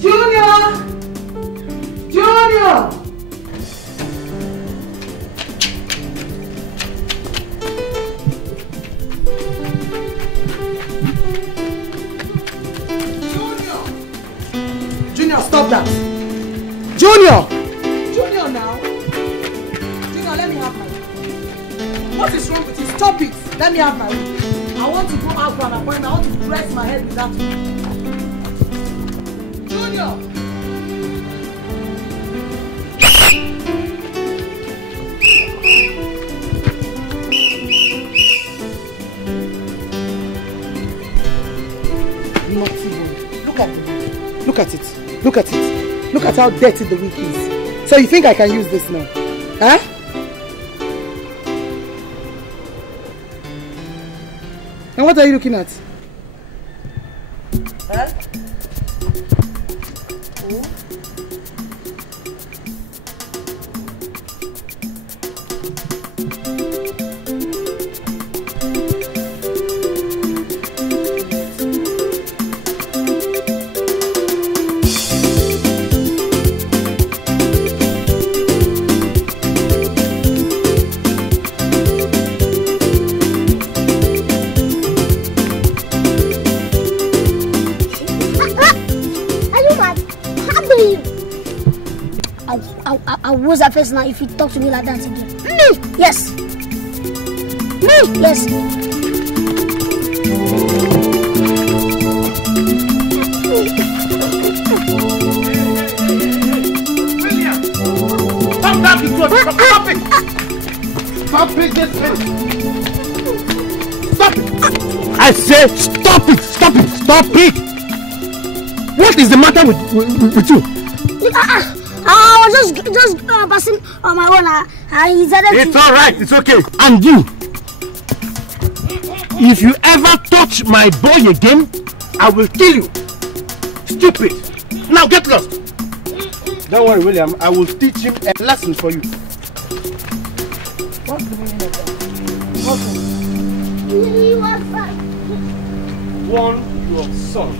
Junior! Junior! Junior, stop that! Junior! Junior now! Junior, let me have my way. What is wrong with you? Stop it! Let me have my way. I want to go out for an appointment. I want to dress my head with that. Junior! Not even. Look at the wig. Look at it. Look at it. Look at how dirty the wig is. So you think I can use this now? Huh? And what are you looking at? Huh? Oh. Who's that face now if you talk to me like that again? Me! Yes! Me! Yes! William! Stop that! Stop it! Stop it this minute! Stop it! I said stop it! Stop it! Stop it! What is the matter with you? I was just passing on my own. It's alright, it's okay. And you, if you ever touch my boy again, I will kill you. Stupid. Now get lost. Don't worry, William. I will teach him a lesson for you. What's the meaning of that? Warn your son.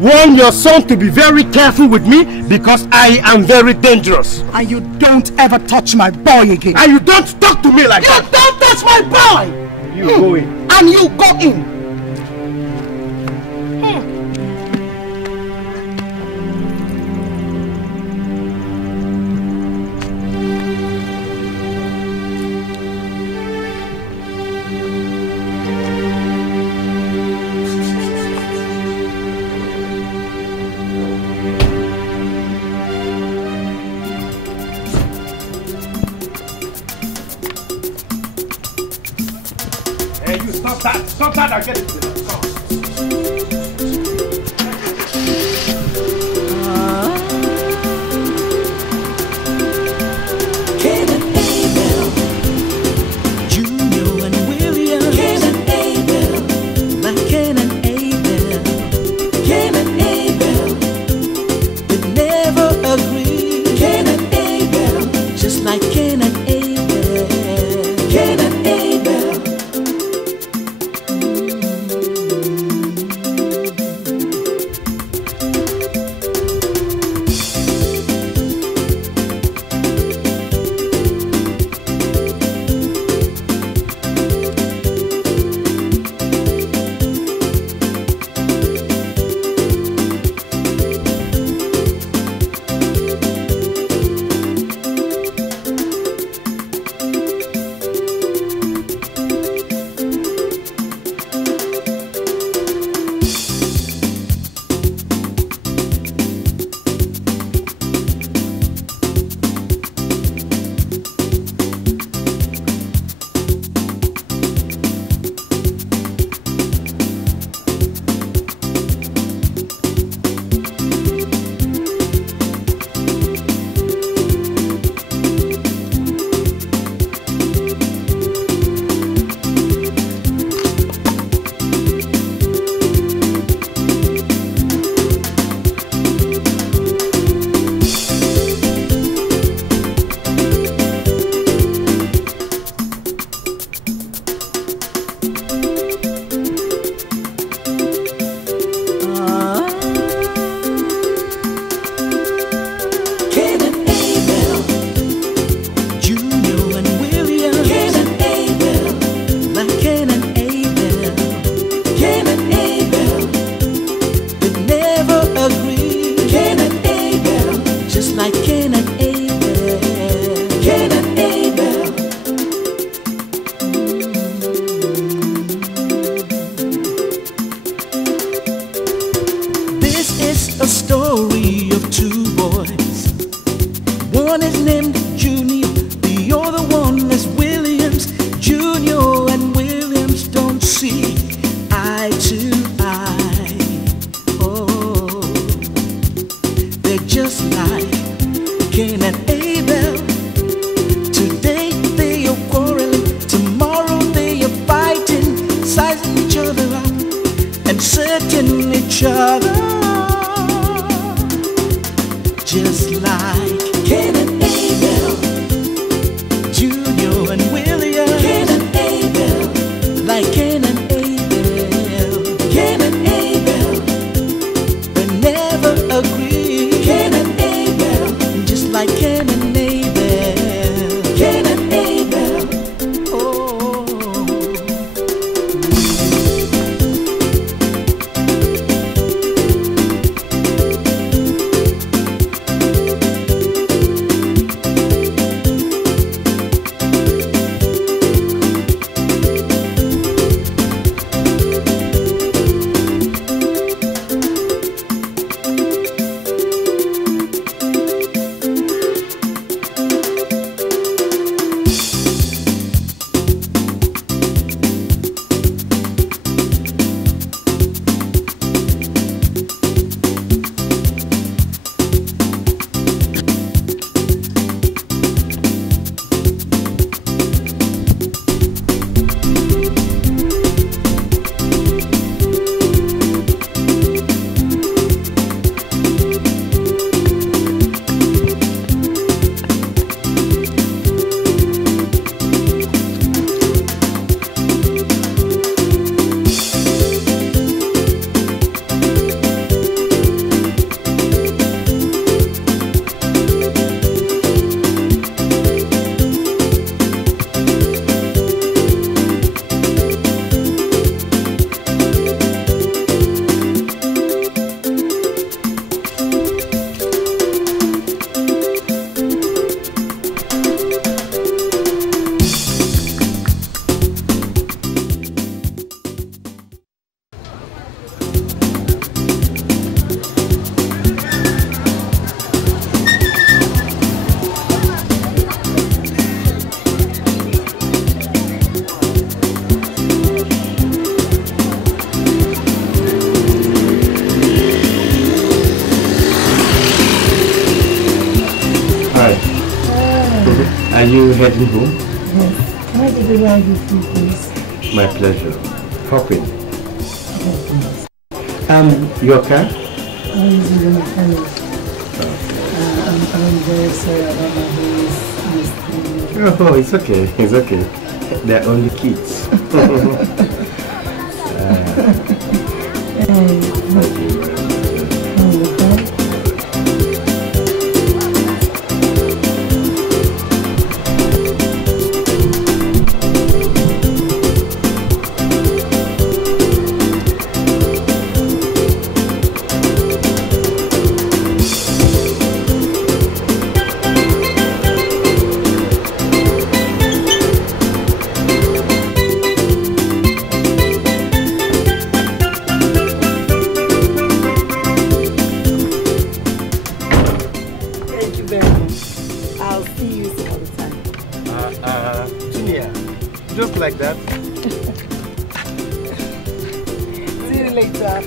Warn your son to be very careful with me because I am very dangerous. And you don't ever touch my boy again. And you don't talk to me like that. You don't touch my boy! You go in. And you go in. Stop that, I'll get it. Cain and Abel, Junior and William. Cain and Abel, like Cain and Abel. Cain and Abel, they never agree. Cain and Abel, just like Cain and Abel. Cain and Abel. story of two boys. One is named Junior, the other one is Williams. Junior and Williams don't see eye to eye. Oh, they're just like Cain and Abel. Today they are quarreling, tomorrow they are fighting, sizing each other up and setting each other. Just like Cain and Abel, Junior and William. Cain and Abel, like Cain and Abel. Cain and Abel, they never agree. Cain and Abel, just like Cain and Abel. Cain and Abel, oh. Are you heading home? Yes. Can I deliver you food, please? My pleasure. Hop in. Yes. Your car? I'm using the mechanic. I'm very sorry about my voice. Oh, it's okay. It's okay. They're only kids. Thank you. Like that. See you later.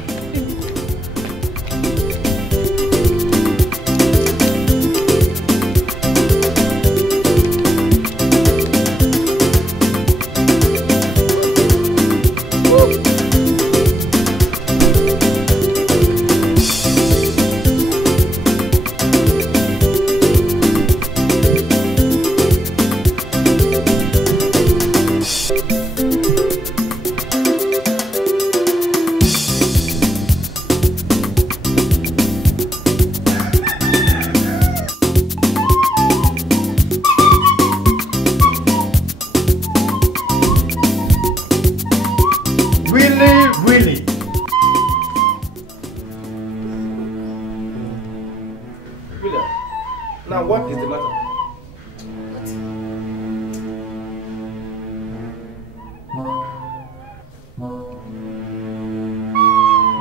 Now, what is the matter?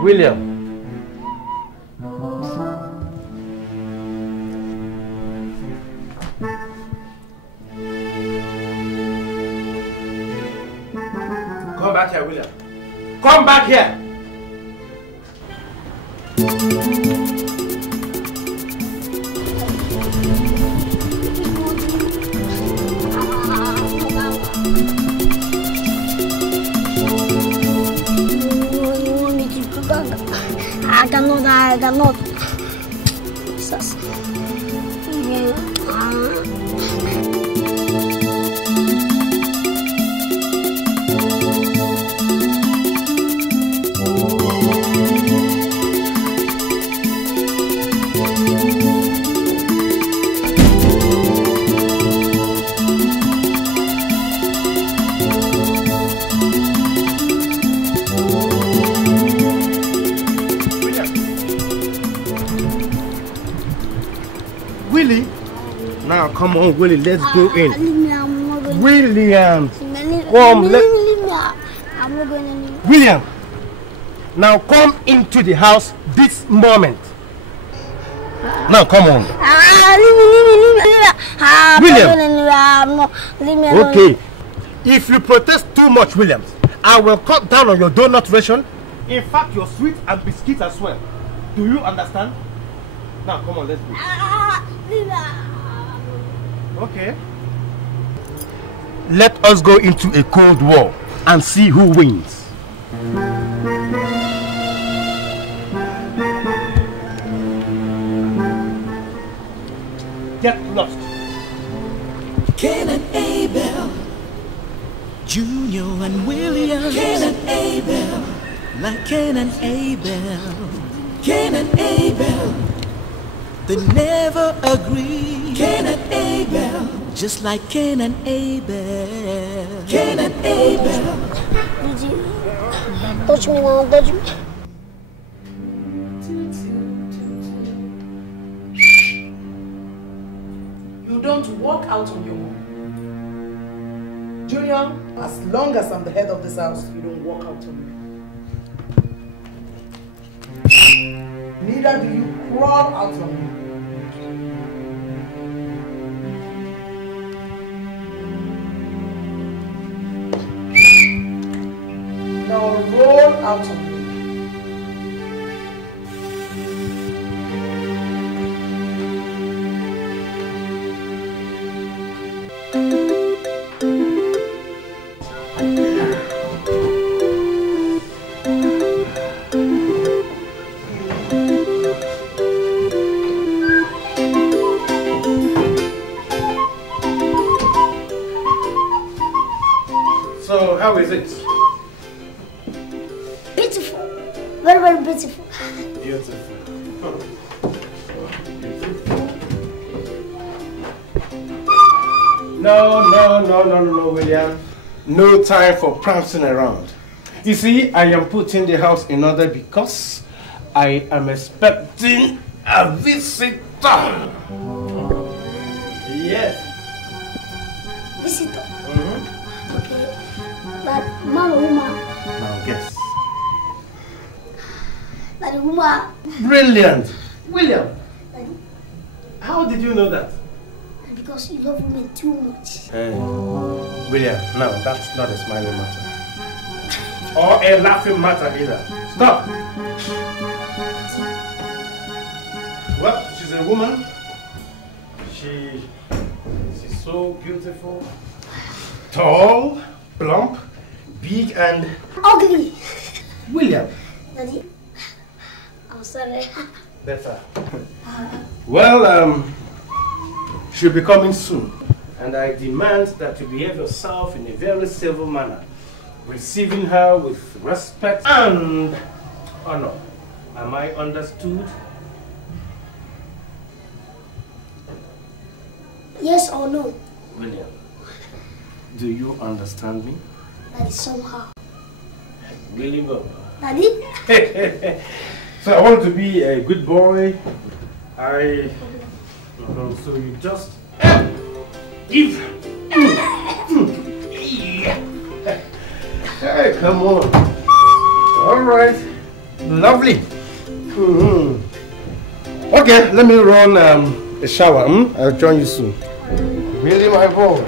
William. back here, William. Come back here. I cannot. Willie? Now come on, Willie, let's go in. I'm not going. William! Come, leave me. I'm not going anywhere. William! Now come into the house this moment. Now come on. Leave me. William! Leave me alone. Okay. If you protest too much, Williams, I will cut down on your donut ration. In fact, your sweet and biscuits as well. Do you understand? Now come on, let's go. Okay. Let us go into a cold war and see who wins. Get lost. Cain and Abel, Junior and William. Cain and Abel, like Cain and Abel. Cain and Abel, they never agree. Cain and Abel, just like Cain and Abel. Cain and Abel. Touch me now, touch me. You don't walk out on your own. Junior, as long as I'm the head of this house, you don't walk out on me. Neither do you crawl out on me. Now roll out on me. So, how is it? Beautiful. Very, very beautiful. Beautiful. No, William. No time for prancing around. You see, I am putting the house in order because I am expecting a visitor. Yes. Visitor. Okay. But man or woman? Now guess. That the woman. Brilliant. William, how did you know that? Because you love women too much. William, no, that's not a smiling matter. Or a laughing matter either. Stop. Well, she's a woman. She's so beautiful. Tall, plump, big and... Ugly. William. Daddy, I'm sorry. Better. Well, she'll be coming soon. And I demand that you behave yourself in a very civil manner, receiving her with respect and honor. Am I understood? Yes or no? William, do you understand me? Daddy, somehow. Really well. Daddy? So I want to be a good boy. So you just give. Hey, come on. All right. Lovely. Okay, let me run a shower. I'll join you soon. Really, my boy.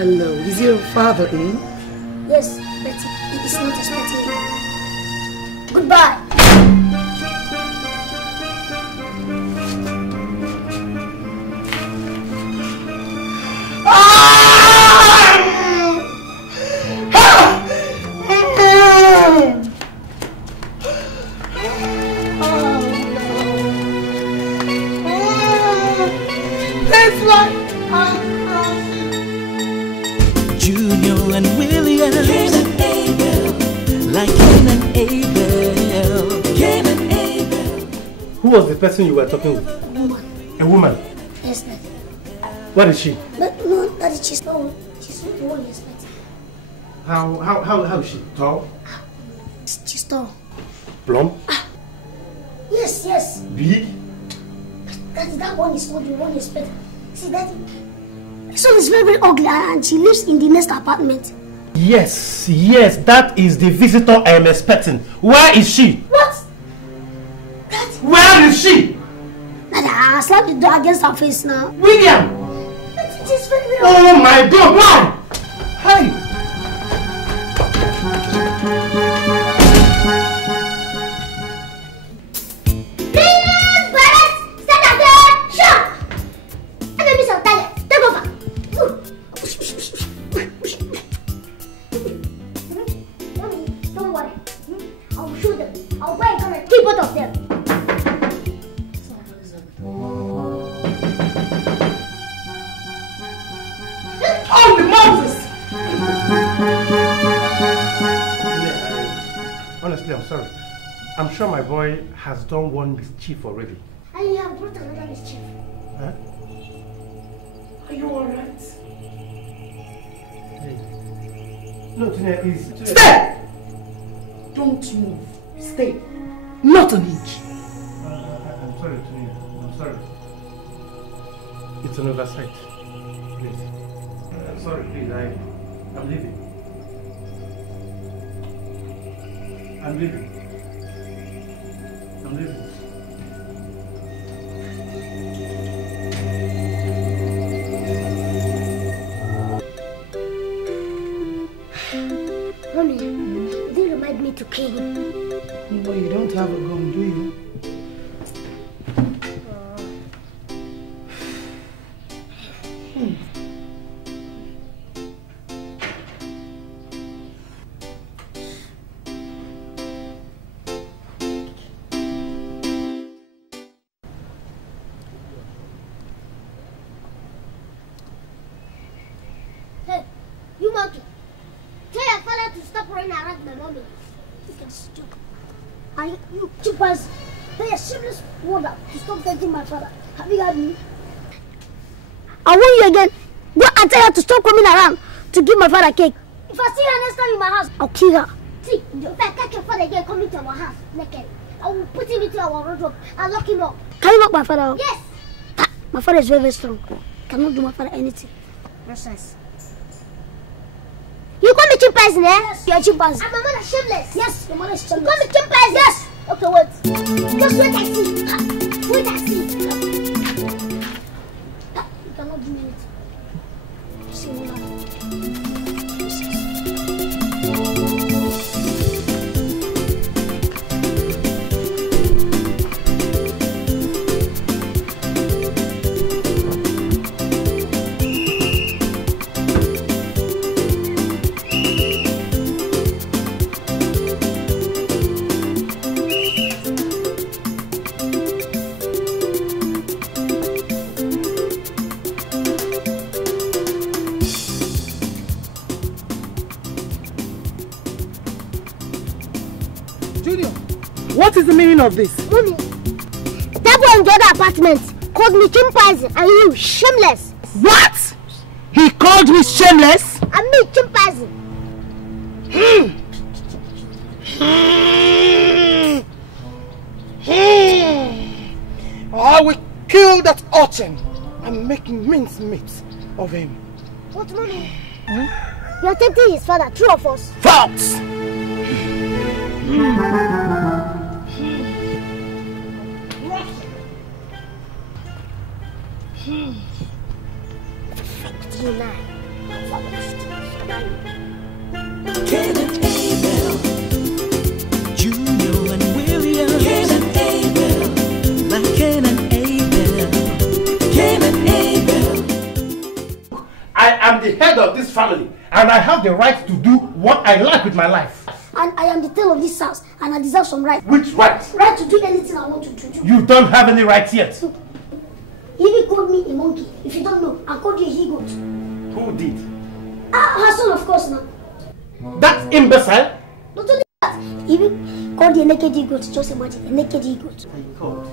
Hello, is your father in? Yes, but he is not expecting you. Goodbye. Junior and William, Cain and Abel, like Cain and Abel, Cain and Abel. Who was the person you were talking with? A woman. A woman? Yes, Daddy. What is she? But no, Daddy, she's not the one you're expecting. How is she? Tall? She's tall. Plump? Yes. Big? Daddy, that one is not the one you're expecting. See, Daddy, this one is very, very ugly and she lives in the next apartment. Yes, that is the visitor I am expecting. Where is she? What? Daddy. Where is she? Daddy, I slapped the door against her face now. William! Daddy, it is very, very Oh my God, why? Hi! Honestly, I'm sorry. I'm sure my boy has done one mischief already. And you have brought another mischief. Huh? Are you alright? Hey. No, Tina, please. Stay! Don't move. Stay. Not an inch. I'm sorry, Tina. I'm sorry. It's an oversight. Please. I'm sorry, please. I'm leaving. I'm leaving. Mommy, they remind me to kill him. But you don't have a gun, do you? Hey, you monkey. Tell your father to stop running around my mommy. You can stop. And you cheapers, tell your shameless wonder to stop dating my father. Have you heard me? I warn you again. Go and tell her to stop coming around to give my father cake. If I see her next time in my house, I'll kill her. See, if I catch your father again coming to our house naked, I will put him into our wardrobe and lock him up. Can you lock my father up? Yes. My father is very, very strong. Cannot do my father anything. Nonsense. You call me chimpanzee, eh? Yes. You're a chimpanzee. And my mother is shameless. Yes, your mother is shameless. You call me chimpanzee? Yes. Okay, wait. Just wait and see. Wait and see. You cannot do anything. See me now. What is the meaning of this? Mommy, that boy in the other apartment called me chimpanzee and you shameless. What? He called me shameless? And me chimpanzee. I will kill that urchin and make mincemeat of him. What, Mommy? You're tempting his father, two of us. False! Cain and Abel, Junior and William. Cain and Abel, like Cain and Abel. Cain and Abel. I am the head of this family, and I have the right to do what I like with my life. And I am the tail of this house, and I deserve some right. Which right? Right to do anything I want to do. You don't have any rights yet. He even called me a monkey. If you don't know, I called you a he-goat. Who did? Her son, of course, now. That imbecile? Not only that, he even called you a naked he-goat. Just imagine, a naked he-goat. My God.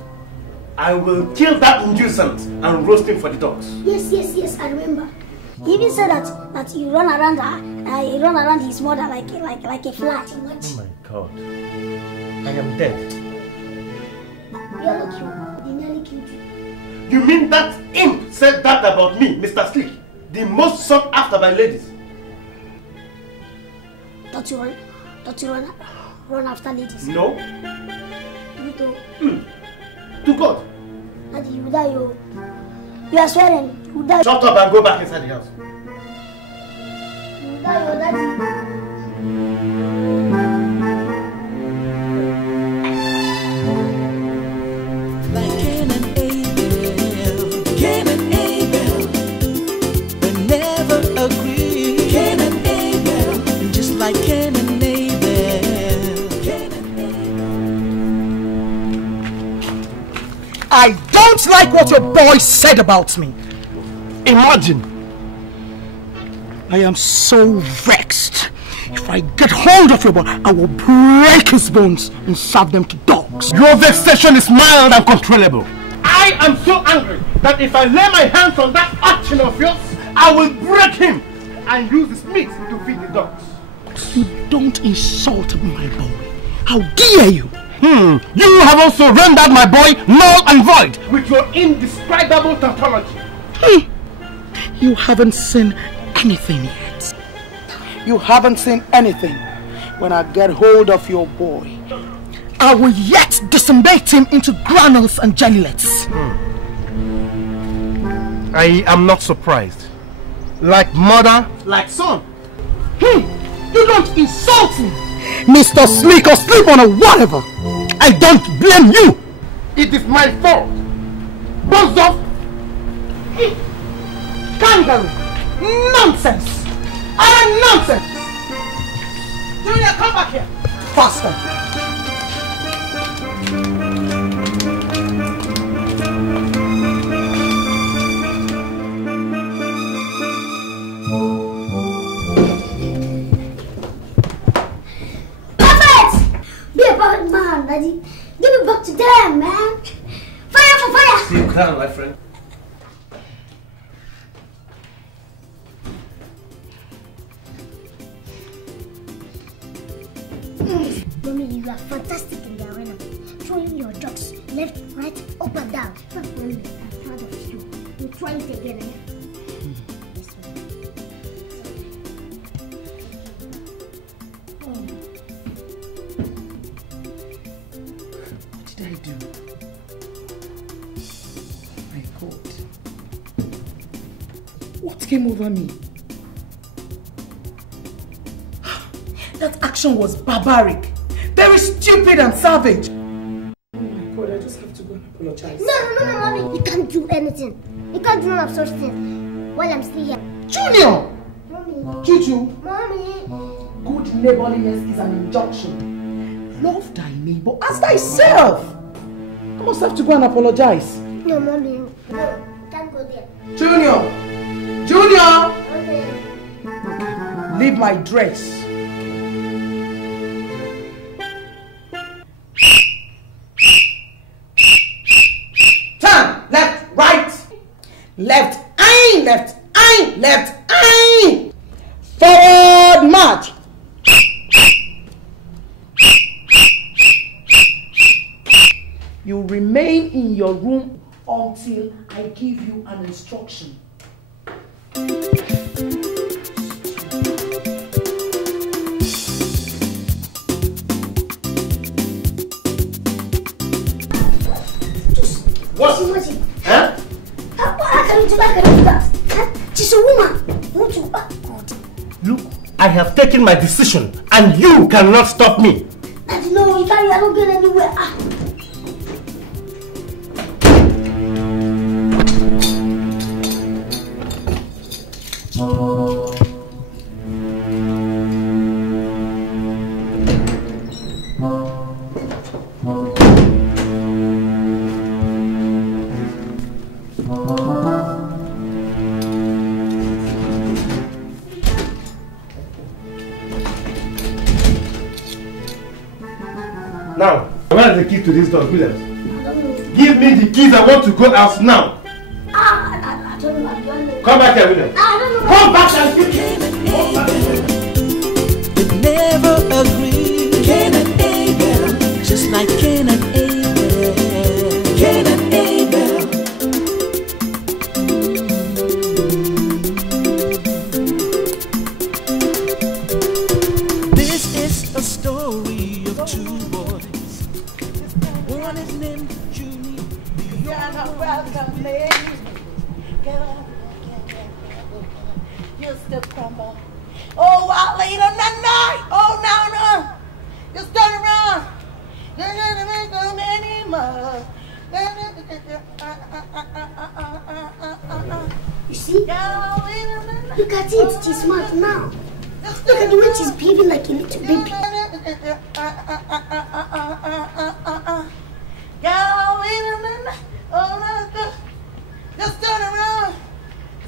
I will kill that nuisance and roast him for the dogs. Yes, I remember. He even said that you run around her, you run around his mother like a fly. Oh my God. I am dead. You are lucky. They nearly killed you. You mean that imp said that about me, Mr. Slick? The most sought after by ladies. Don't you run after ladies? No. You do. To God. Daddy, you die, you are swearing. You die. Shut up and go back inside the house. You die, your daddy. Like Cain and Abel, Cain and Abel, they never agree. Cain and Abel, just like Cain and Abel, Cain and Abel. I don't like what your boy said about me. Imagine. I am so vexed. If I get hold of your boy, I will break his bones and serve them to dogs. Your vexation is mild and controllable. I am so angry that if I lay my hands on that action of yours, I will break him and use his meat to feed the dogs. You don't insult my boy. How dare you? You have also rendered my boy null and void with your indescribable tautology. You haven't seen anything yet. You haven't seen anything. When I get hold of your boy, I will yet disembate him into granules and jellylets. I am not surprised. Like mother, like son. You don't insult me, Mr. Slick or Sleep on or whatever. I don't blame you. It is my fault. Buzz off. Kangaroo. Nonsense. Nonsense. Junior, come back here. Faster. Be a bad man, Daddy. Give it back to them, man. Fire for fire. Sit down, my friend. Mommy, you are fantastic in the arena. Throwing your jokes left, right, up and down. Mommy, I'm proud of you. You try it again, eh? Yes, What did I do? My God. What came over me? That action was barbaric. Very stupid and savage. Oh my God, I just have to go and apologize. No, Mommy. You can't do anything. You can't do none of such things while I'm still here. Junior! Mommy. Juju, Mommy. good neighborliness is an injunction. Love thy neighbor as thyself. I must have to go and apologize. No, Mommy. No, can't go there. Junior! Junior! Okay. Leave my dress. Turn! Left, right! Left, aye! Left, aye! Left, aye! Forward march! You remain in your room until I give you an instruction. What? What's it? Huh? How can you do that? She's a woman. You want to Look, I have taken my decision and you cannot stop me. Daddy, no, you can't. I don't get anywhere. Now, where is the key to this door, Williams? Give me the keys. I want to go out now. I don't know. Come back here, Williams. I don't know. Come back and give me. They never agree. Cain and Abel, just like Cain and Abel. Cain and Abel. This is a story of two boys. One is named Junior. Used to crumble. Oh, I laid on that night. Oh, no. Just turn around. You're not gonna make them anymore. You see? Look at it. She's smart now. Look at the way she's behaving like a little baby. Just turn around.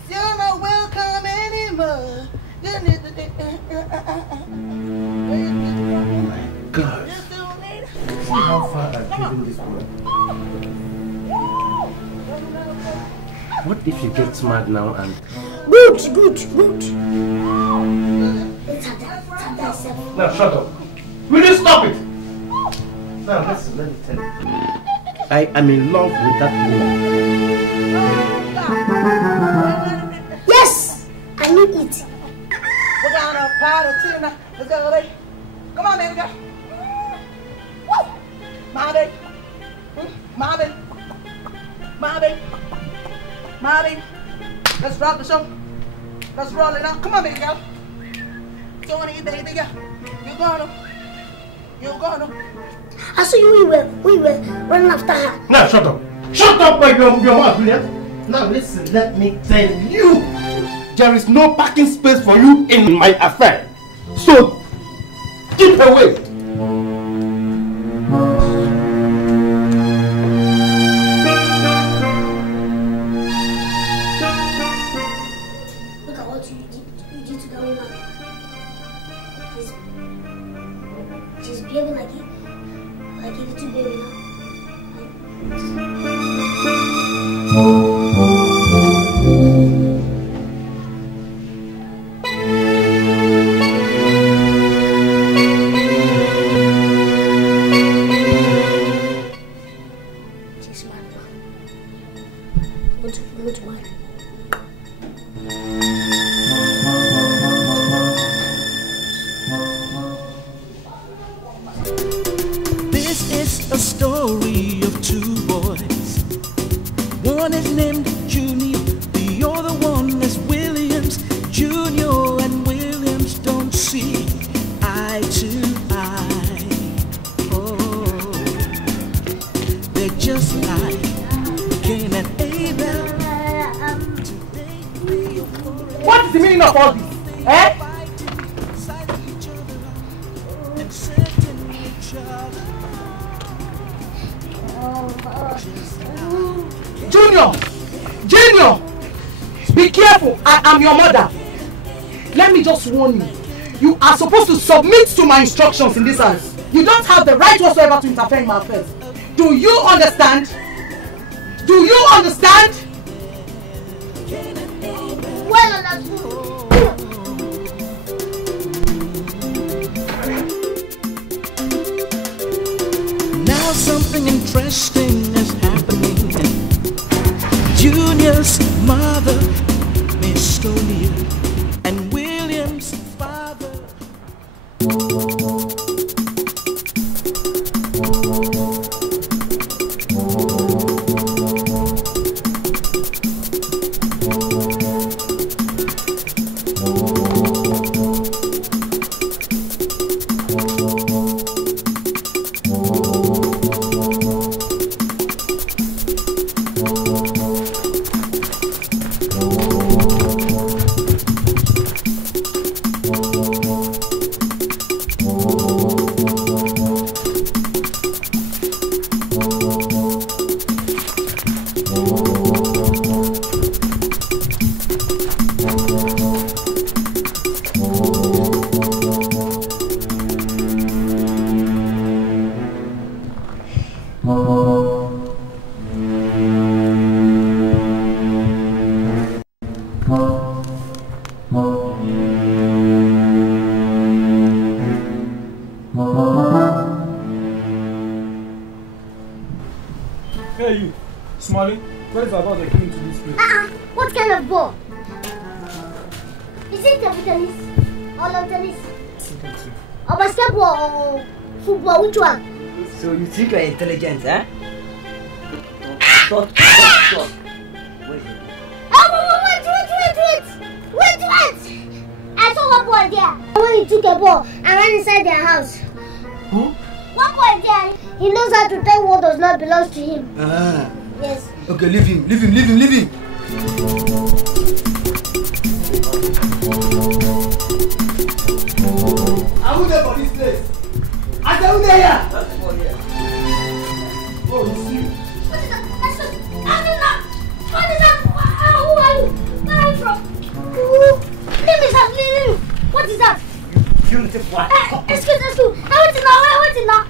You're not welcome anymore. God. See how far I've driven this woman. What if you get smart now and... Good. Let's have that. Now shut up. Will you stop it? Now listen, let me tell you. I am in love with that woman. Yes! I need it. We're down a party tonight. Let's go, baby. Come on, baby girl. Woo! Mommy. Let's rock the show. Let's roll it out. Come on, baby girl. Don't eat, baby girl. You're gonna. I saw you, we were running after her. Now shut up. Shut up, my your mouth, William. Now listen, let me tell you. There is no parking space for you in my affair. So, keep away. Look at what you did to that woman. She's behaving like a little baby now. This is a story of two boys. One is named Junior, the other one is Williams. Junior and Williams don't see eye to eye. Oh, they're just like Cain and Abel. What is the meaning of all this? Eh? Junior! Be careful, I am your mother. Let me just warn you. You are supposed to submit to my instructions in this house. You don't have the right whatsoever to interfere in my affairs. Do you understand? Do you understand? Well, that's now something interesting is happening. Junior's mother, Miss O'Neill, and William's father. kind of ball? Is it table tennis or lawn tennis? Or basketball or football? Which one? So you think you're intelligent, eh? Stop. Wait. Wait! I saw one boy there. When he took a ball and ran inside their house. Who? One boy there. He knows how to tell what does not belong to him. Ah. Yes. Okay, leave him. I won't there for this place. I said, who there here? Oh, you see? What is that? What is that? Who are you? Where are you from? Leave me. What is that? You little what? Excuse. I want to know.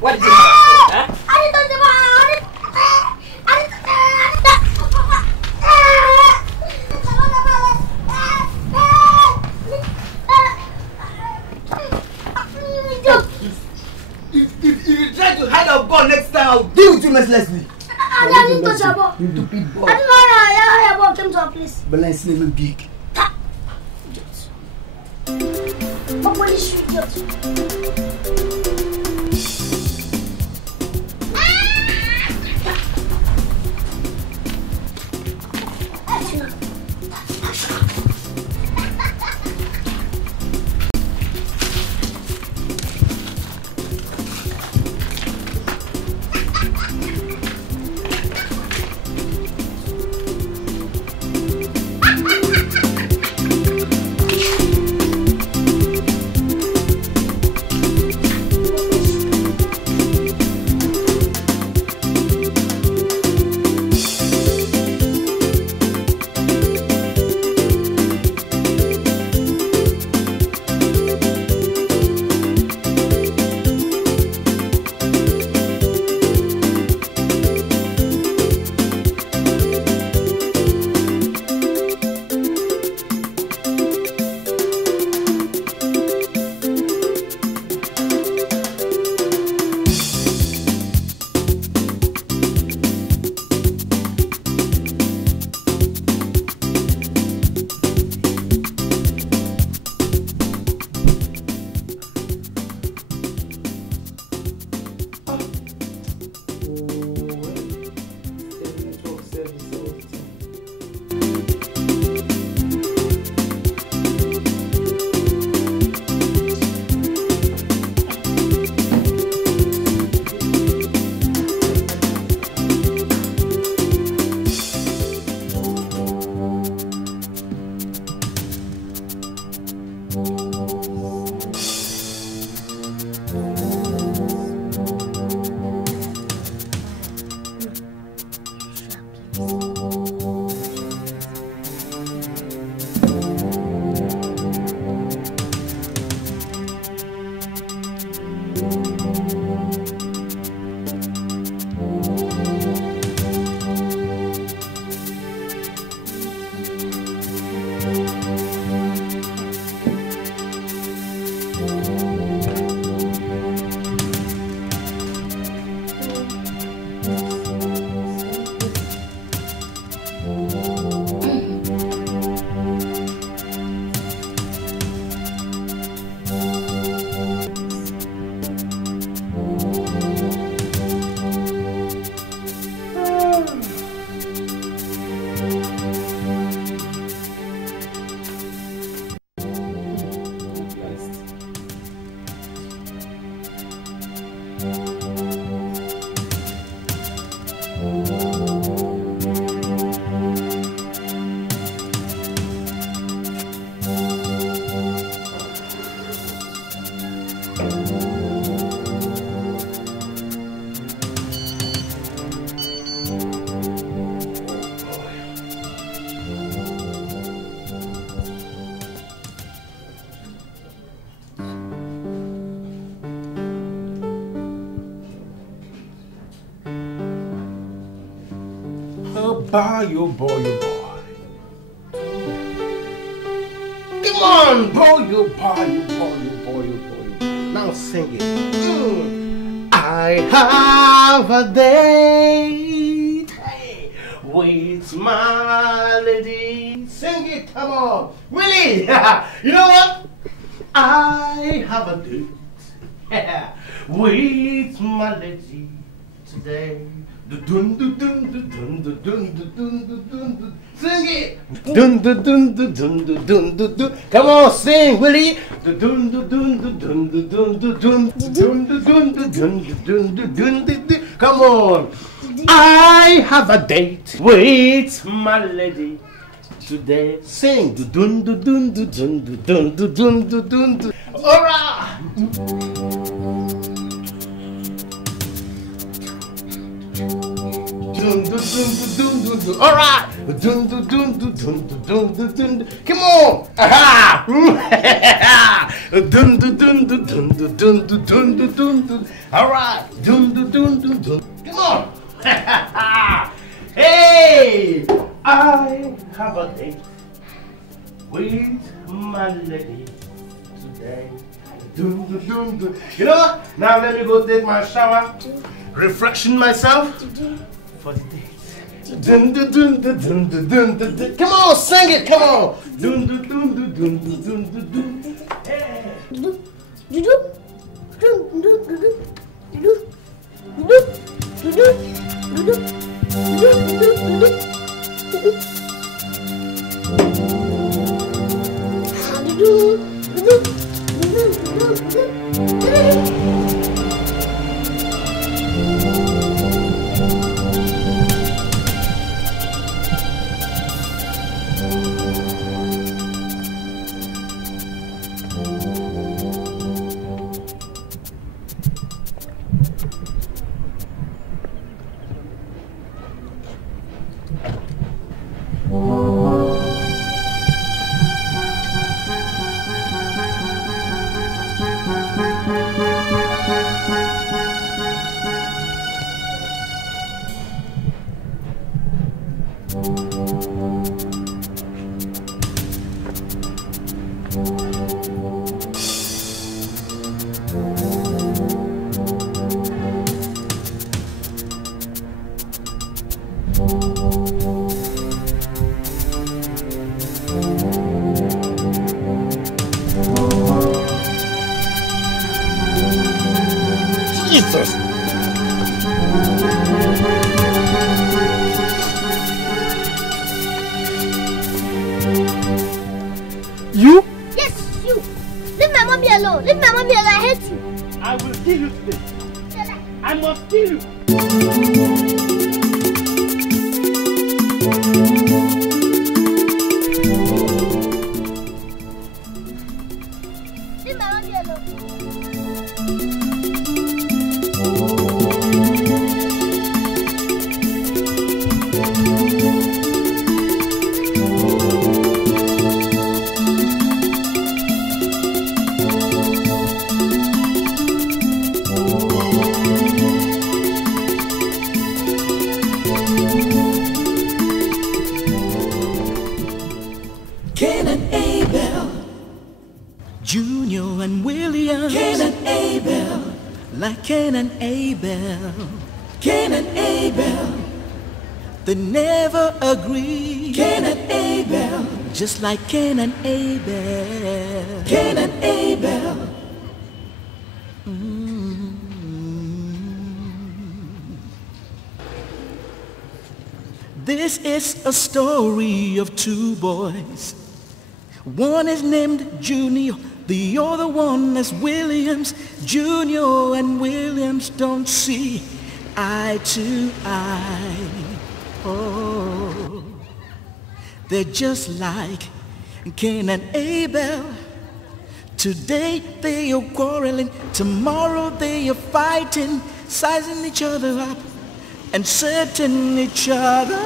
What is it? Huh? I didn't touch the ball. If you try to hide a ball next time, I'll deal with you mercilessly. I didn't touch the ball. You stupid ball. I didn't know your ball came to our place. But let's see him big. But what is she just? Boy, oh boy, oh boy. Come on, boy, oh boy, oh boy, oh boy, oh boy. Now sing it. I have a date with my lady. Sing it, come on. Willie, you know what? I have a date with my lady today. Dun dun dun dun dun dun dun dun dun dun. Sing it. Dun dun dun dun dun dun dun dun dun. Come on, sing, Willie. Dun dun dun dun dun dun dun dun dun dun dun dun dun dun dun. Come on. I have a date with my lady today. Sing. Dun dun dun dun dun dun dun dun dun dun. All right. Dun, dun, dun, dun, dun, dun. All right. Dun, dun, dun, dun, dun, dun, dun, dun. Come on. Aha. Dun, dun, dun, dun, dun, dun, dun, dun, dun, dun, dun. All right. Dun, dun, dun, dun, dun. Come on. Hey, I have a date with my lady today. Dun, dun, dun, dun. You know what? Now let me go take my shower, refreshing myself for the date. Dun, dun, dun, dun, dun, dun, dun, dun, dun. Come on, sing it, come on. Dun, dun, dun, dun, dun, dun, dun, dun, dun. Hey. Dun, dun, dun, dun, dun, dun, dun, dun, dun, dun. Jesus! You? Yes, you. Leave my mommy alone. Leave my mommy alone. I hate you. I will kill you today. I must kill you. Leave my mommy alone. Cain and Abel, Junior and William. Cain and Abel, like Cain and Abel. Cain and Abel, they never agree. Cain and Abel, just like Cain and Abel. Cain and Abel. This is a story of two boys. One is named Junior, the other one is Williams. Junior and Williams don't see eye to eye. Oh, they're just like Cain and Abel. Today they are quarreling, tomorrow they are fighting, sizing each other up and setting each other.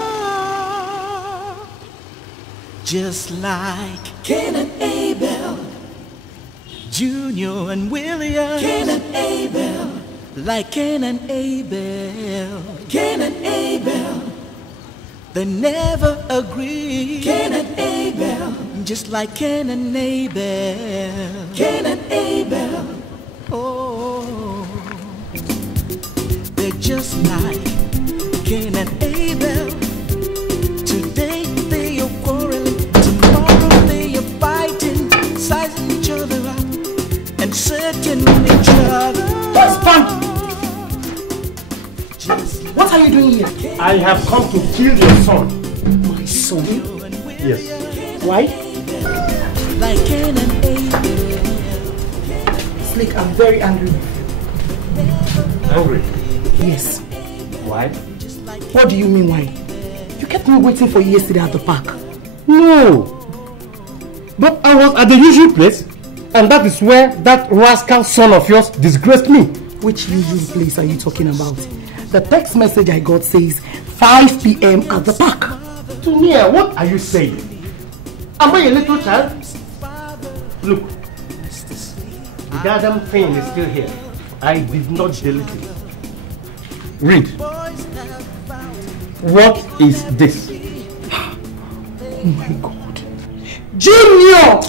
Just like Cain and Abel, Junior and William. Cain and Abel, like Cain and Abel. Cain and Abel, they never agree. Cain and Abel, just like Cain and Abel. Cain and Abel, oh, they're just like Cain and Abel. Today they are here? I have come to kill your son. My son? Yes. Why? Like Cain and Abel. Slick, I'm very angry. Angry? Yes. Why? What do you mean why? You kept me waiting for you yesterday at the park. No. But I was at the usual place, and that is where that rascal son of yours disgraced me. Which usual place are you talking about? The text message I got says 5 p.m. at the park. Tunia, what are you saying? Am I a little child? Look, the goddamn thing is still here. I did not delete it. Read. What is this? Oh my God. Junior!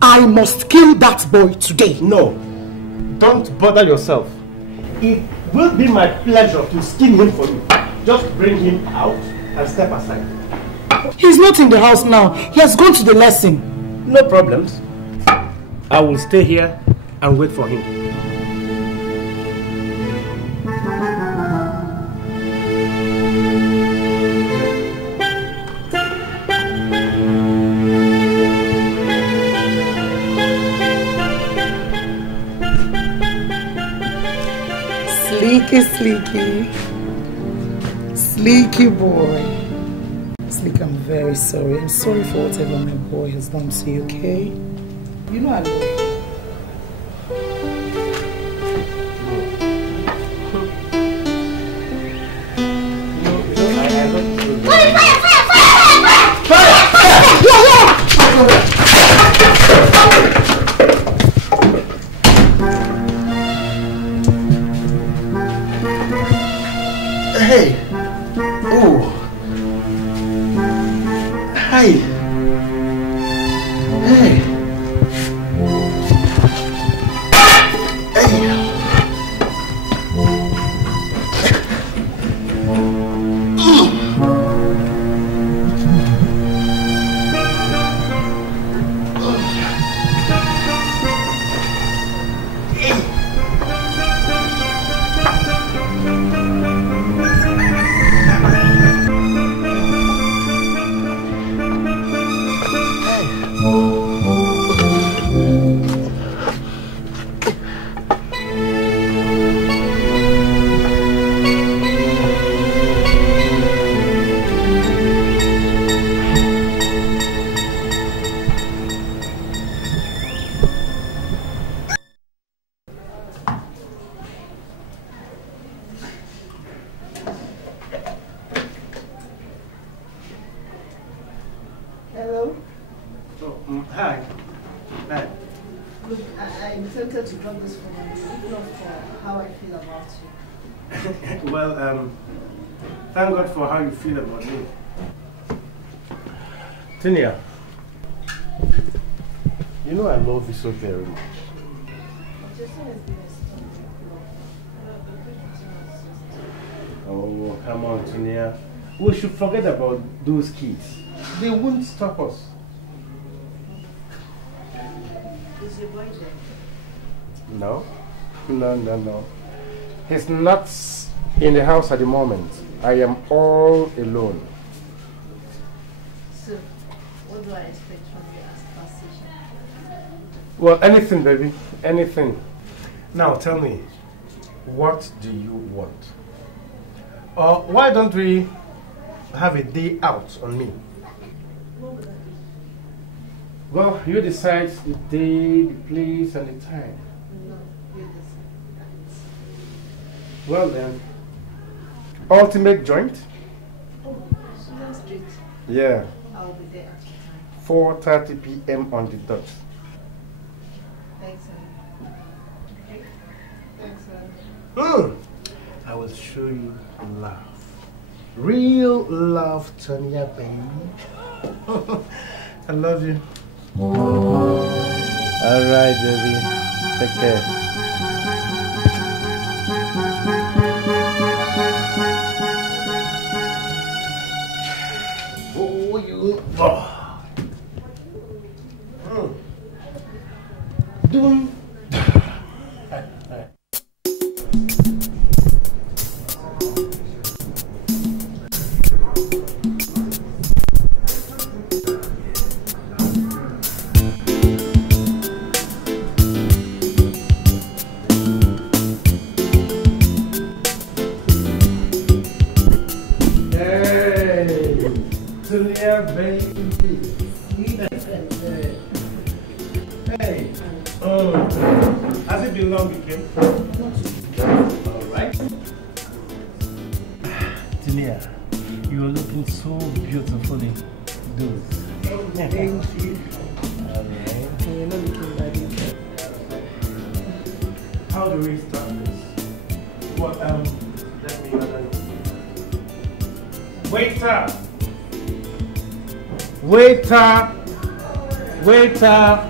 I must kill that boy today. No, don't bother yourself. It will be my pleasure to skin him for you. Just bring him out and step aside. He's not in the house now. He has gone to the lesson. No problems. I will stay here and wait for him. Sleeky. Sleeky boy. Sleek, I'm very sorry. I'm sorry for whatever my boy has done to you, okay? You know I love you. Hey! Oh! Hi! Hey! Hey! Hello? Oh, hi. Hi. Look, I'm tempted to drop this phone on you, if not for how I feel about you. Well, thank God for how you feel about me. Tinia, you know I love you so very much. Oh, come on, Tinia. We should forget about those kids. They won't stop us. Is your boy there? No. He's not in the house at the moment. I am all alone. So, what do I expect from you as transition? Well, anything, baby. Anything. Now, tell me, what do you want? Or why don't we have a day out on me? What would that be? Well, you decide the day, the place, and the time. No, you decide. Well then, ultimate joint? Oh, Susan Street. Yeah, I will be there at the time. 4:30 p.m. on the dot. Thanks, sir. Okay. Thanks, sir. I will show you love. Real love, Tonya, baby. I love you. Alright, baby. Take care. Oh, you. Oh. Doing. there, baby. Hey. Has it been long, Dikeh? All right. Julia, you are looking so beautiful in those. Thank you. All right. You're not looking bad. How do we start this? What, let me Waiter! Waiter! Waiter!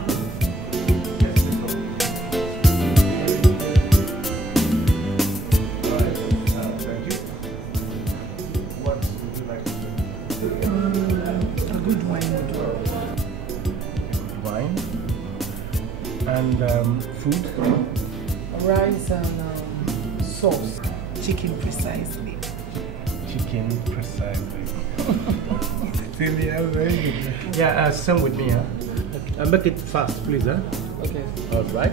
And food? Rice and sauce. Chicken precisely. Chicken precisely. Yeah, some with me, huh? Make it fast, please, huh? Okay. All right.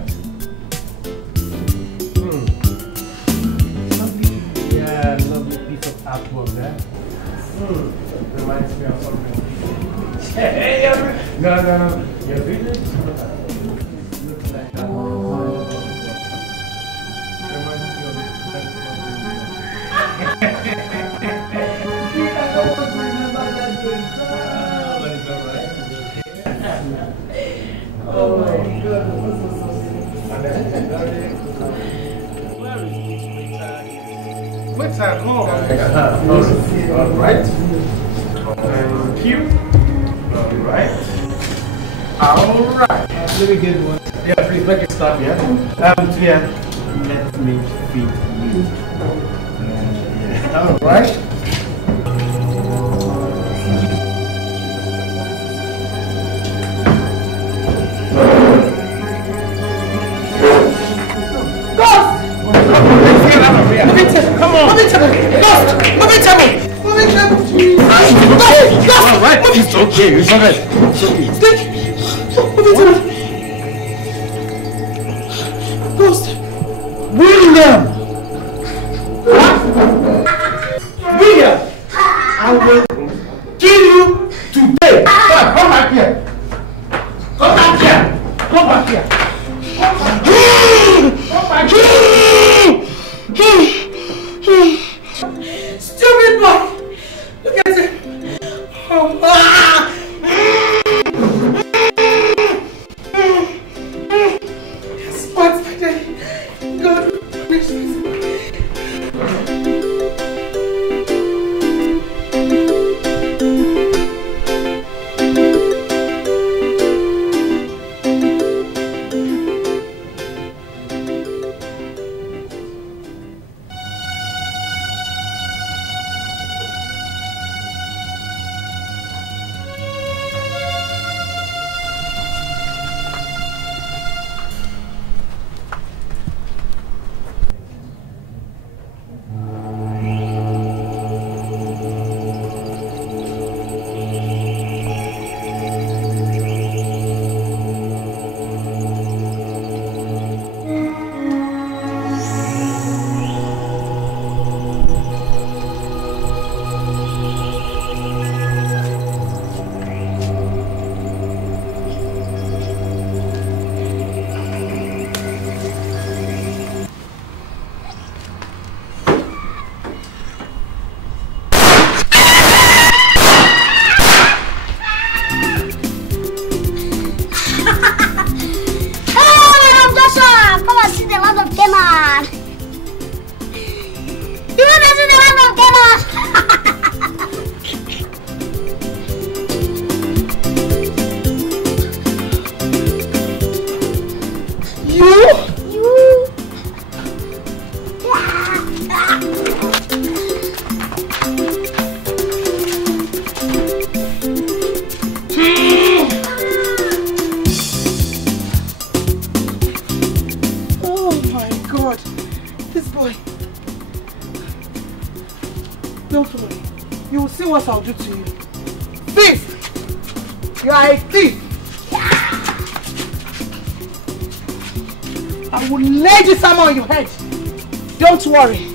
Yeah, lovely piece of artwork there. Reminds me of something. No. You're really Oh my God. Where is this waiter? Come on. All right. Thank you. All right. Let me get one. Yeah, please make it start here. Yeah. Let me feed you. All right. Come on! Move it, all right, it's okay. It's all right. It's okay. Ghost! William! William! I will kill you today! Come back here! Come back here! Come back here! Come back here! Stupid boy! Look at it! Spots my day. God, please. Don't worry. You will see what I'll do to you. Thief! You are a thief! I will lay this hammer on your head. Don't worry.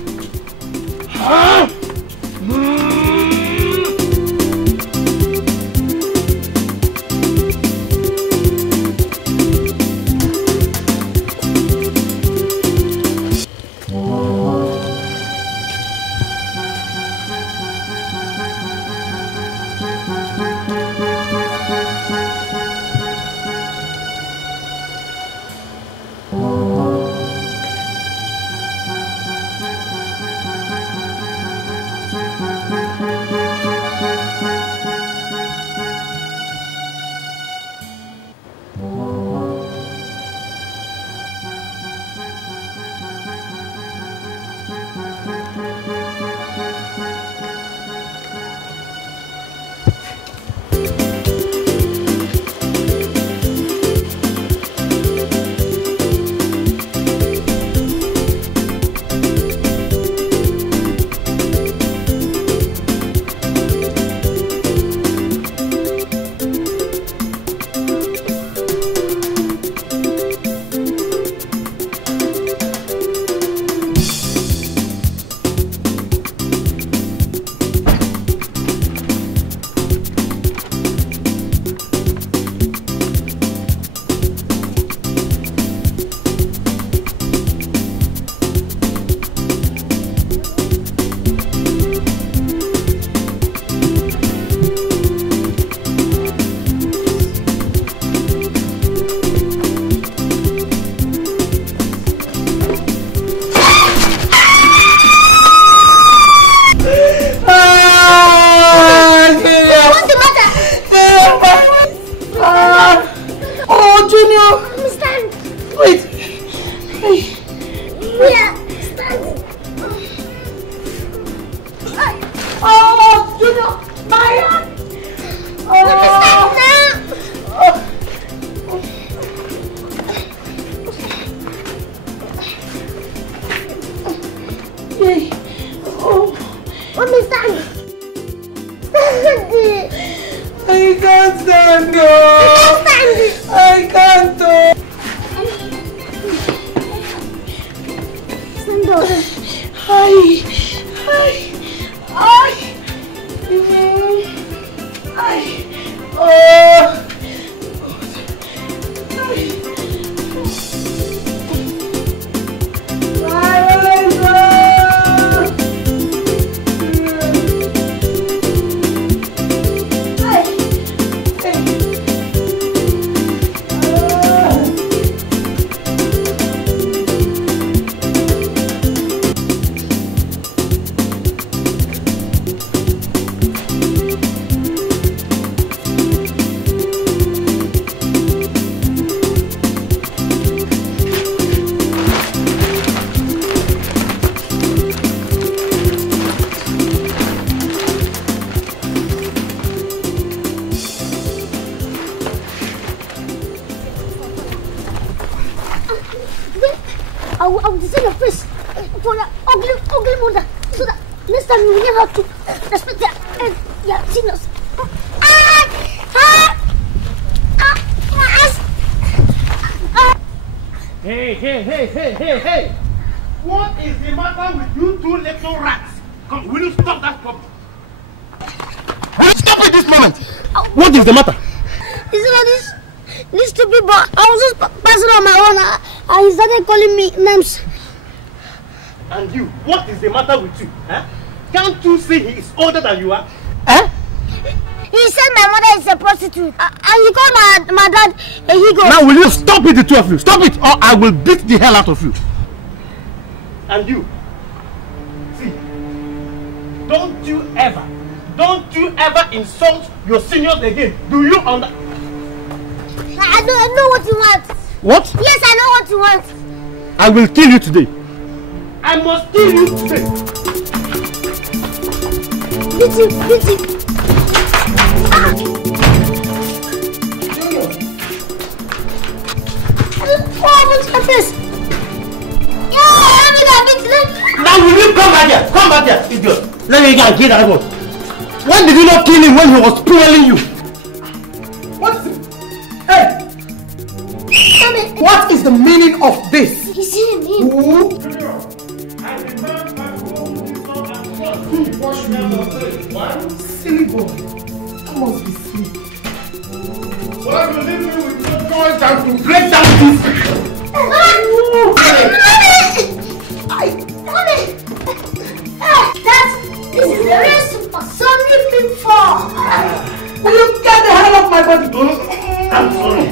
Junior! Stand! Wait! Yeah, stand! Oh, Junior! My hand! Stand now! Let me stand! I can't stand, no! I can't, Stand up! Hi! I will design your face for your ugly mother so that next time you will never have to respect their seniors. Hey! What is the matter with you two little rats? Come, will you stop that problem? Stop it this moment! What is the matter? You see this stupid boy, I was just passing on my own and he started calling me names. And you, what is the matter with you? Huh? Can't you see he is older than you are? Huh? He said my mother is a prostitute and he called my dad a higo. Now will you stop it, the two of you? Stop it or I will beat the hell out of you. And you, see, don't you ever insult your seniors again. Do you understand? I know what you want. What? Yes, I know what you want. I will kill you today. I must kill you today. Beat it. Junior! Oh, what's your face? Now will you come back here? Come back here, idiot. Let me get that one. Why did you not kill him when he was pulling you? What is it? Hey! What is the meaning of this? He's seeing me. Who? Silly boy. That must be sleep. Why you leave me with no choice than to break down this? This is the rest of Sunday before. Will you get the hell off my body? I'm sorry.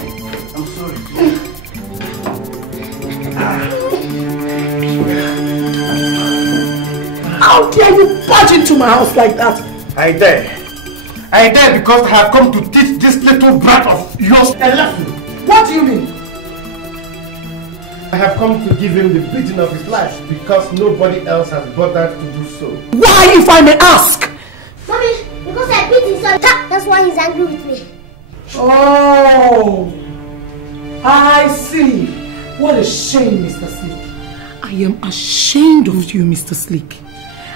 How dare you barge into my house like that? I dare because I have come to teach this little brat of yours a lesson. What do you mean? I have come to give him the beating of his life because nobody else has bothered to do so. Why, if I may ask? Mommy, because I beat his son, that's why he's angry with me. Oh, I see. What a shame, Mr. Sleek. I am ashamed of you, Mr. Sleek.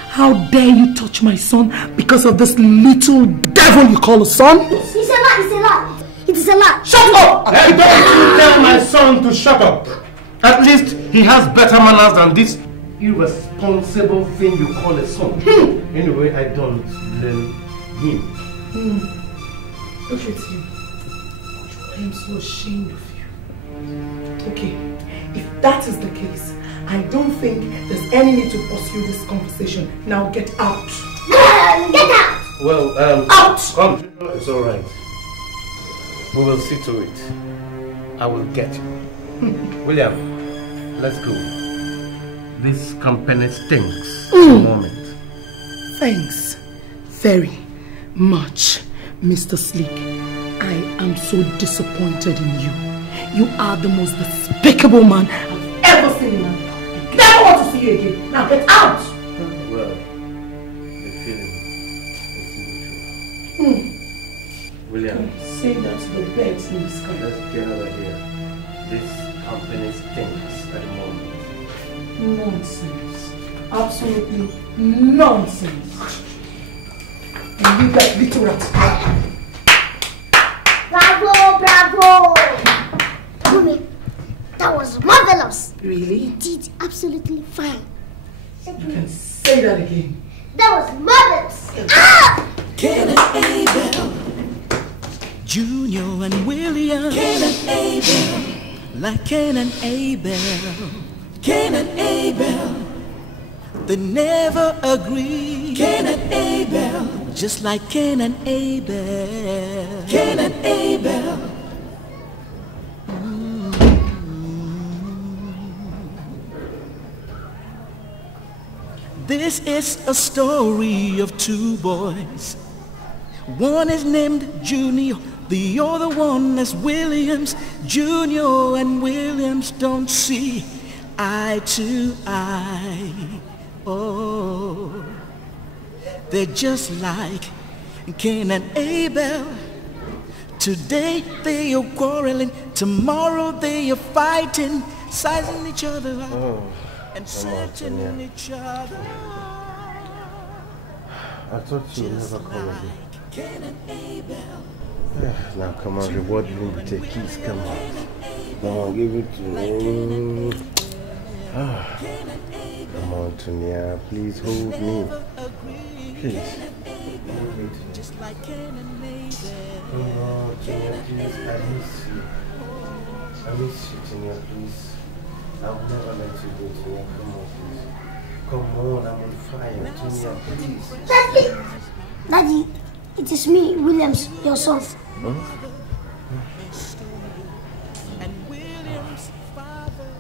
How dare you touch my son because of this little devil you call a son? It's a lie. It is a lie. Shut up! Don't you tell my son to shut up. At least he has better manners than this irresponsible thing you call a son. Anyway, I don't blame him. Look at you. I am so ashamed of you. Okay, if that is the case, I don't think there's any need to pursue this conversation. Now get out. Get out! Well, Out! Come, it's alright. We will see to it. I will get you. William, let's go. This company stinks for a moment. Thanks very much, Mr. Sleek. I am so disappointed in you. You are the most despicable man I've ever seen in my life. I never want to see you again. Now get out! Well, the feeling is mutual. William, say that to the birds in the sky. let's get out of here. This company stinks at the moment. Nonsense. Absolutely nonsense. And you that little rat. Bravo, bravo! Mommy, that was marvelous. Really? You did absolutely fine. You can say that again. That was marvelous. Ah! Cain and Abel, Junior and William. Cain and Abel, like Cain and Abel. Cain and Abel, they never agree. Cain and Abel, just like Cain and Abel. Cain and Abel. This is a story of two boys. One is named Junior, the other one is Williams. Junior and Williams don't see eye to eye. Oh, they're just like Cain and Abel. Today they are quarreling, tomorrow they are fighting, sizing each other up and searching each other. I thought you would never come again. Cain and Abel. Now come on, reward me with your keys, come on. Come on, give it to me. Come on, Tunia, please hold me. Please. Just like Cain and Abel. Come on, Tunia, please, I miss you. I miss you, Tunia, please. I'll never let you go, Tunia, come on, please. Come on, I'm on fire, Tunia, please. Daddy! Daddy, it is me, Williams, your son. Huh? And William's father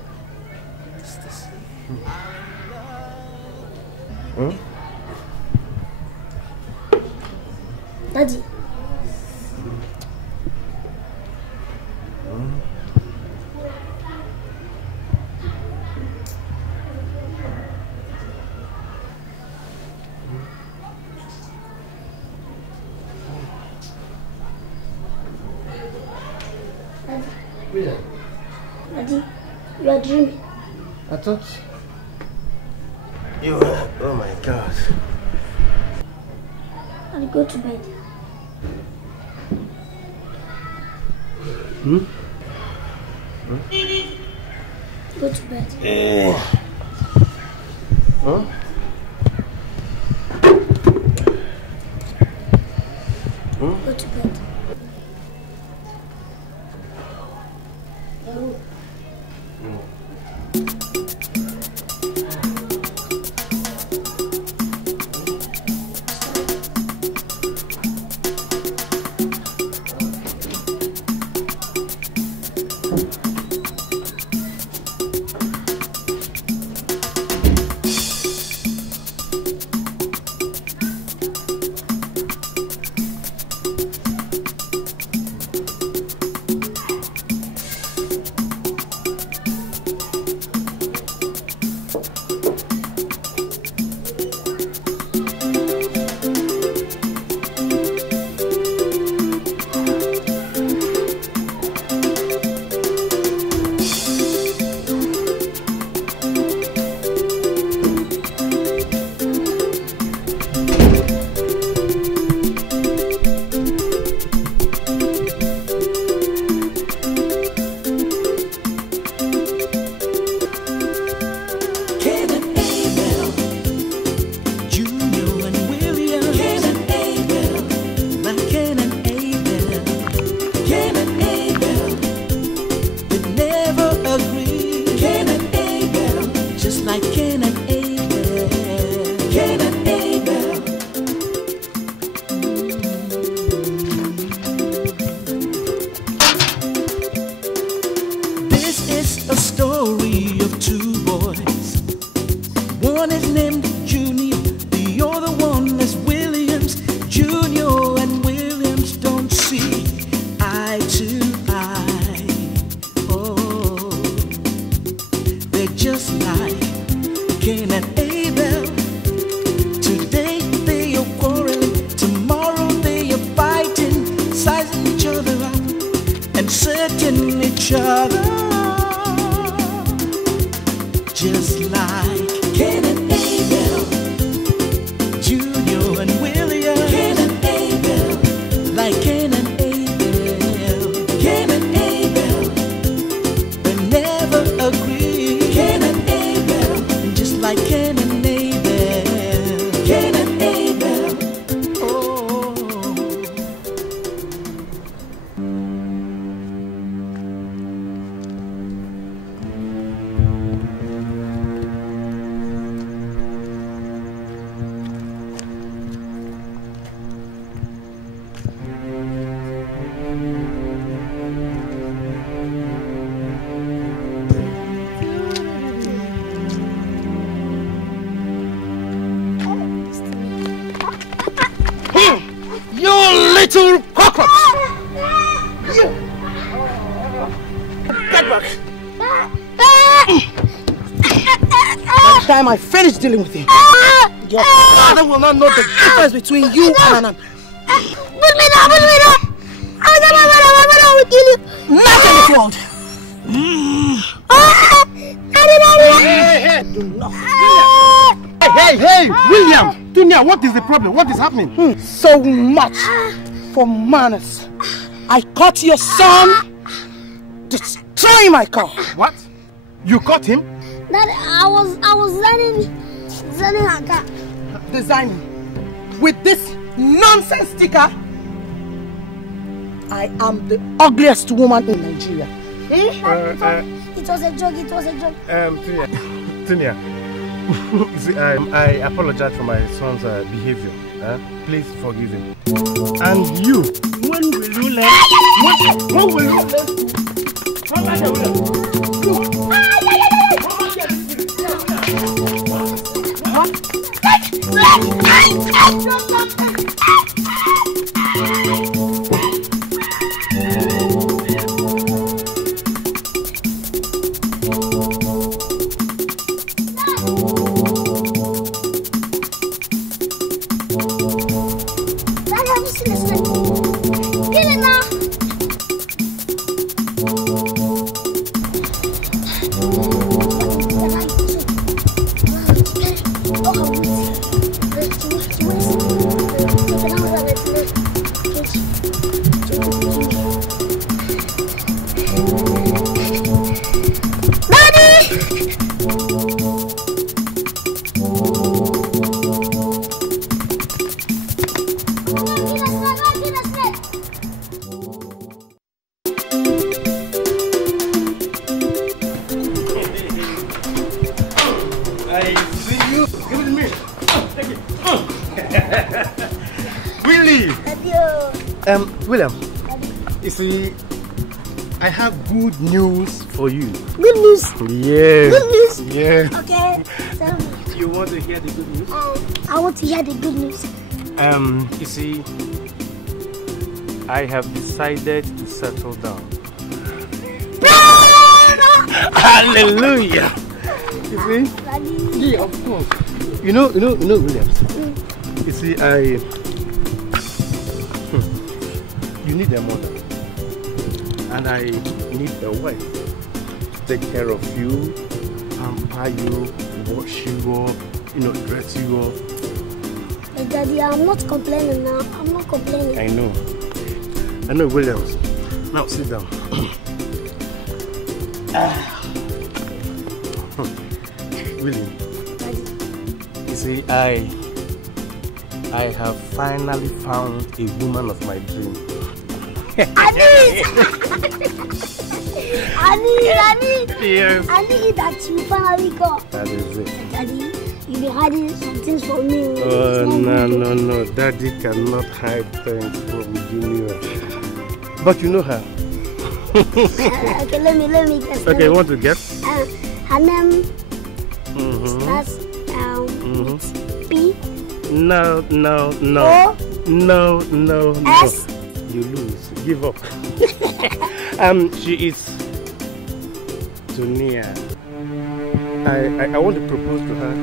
used to say, Huh? Daddy. William. Daddy, you are dreaming. I thought you were, oh my God. Daddy, go to bed. Hmm? Go to bed. Huh? Go to bed. accepting each other, just like Cain and Abel, Junior and William. Cain and Abel, like Cain and Abel. Cain and Abel, they never agree. Cain and Abel, just like Cain and Abel. Cain and Abel, oh. You little cockroach! You! Get back! By the time I finish dealing with you, your father will not know the difference between you and an... Not in this world! Hey, William! Dunya, what is the problem? What is happening? So much for manners. I caught your son destroying my car. What? You caught him? Dad, I was learning a car. Designing. With this nonsense sticker, I am the ugliest woman in Nigeria. It was a joke, it was a joke. Tunya, you see, I apologize for my son's behavior. Please forgive him. And you, when will you learn? When will you learn? Come back here, William. William, you see, I have good news for you. Good news? Yes. Good news? Yeah. Okay, tell me. You want to hear the good news? I want to hear the good news. You see, I have decided to settle down. Hallelujah! You see? Yeah, of course. You know, Williams. You see, you need a mother, and I need a wife to take care of you, pamper you, wash you up, dress you up. Hey, Daddy, I'm not complaining now. I'm not complaining. I know, Williams. Now sit down. William, you see, I have finally found a woman of my dream. I need Yes. I need that you finally got. That is it. Daddy, you've been hiding some things from me. Oh, no. Daddy cannot hide things from Junior. But you know her. Okay, let me guess. Okay, you want to guess? Her name starts with P. No. O. No. S. You lose. Give up. She is Tunia. I want to propose to her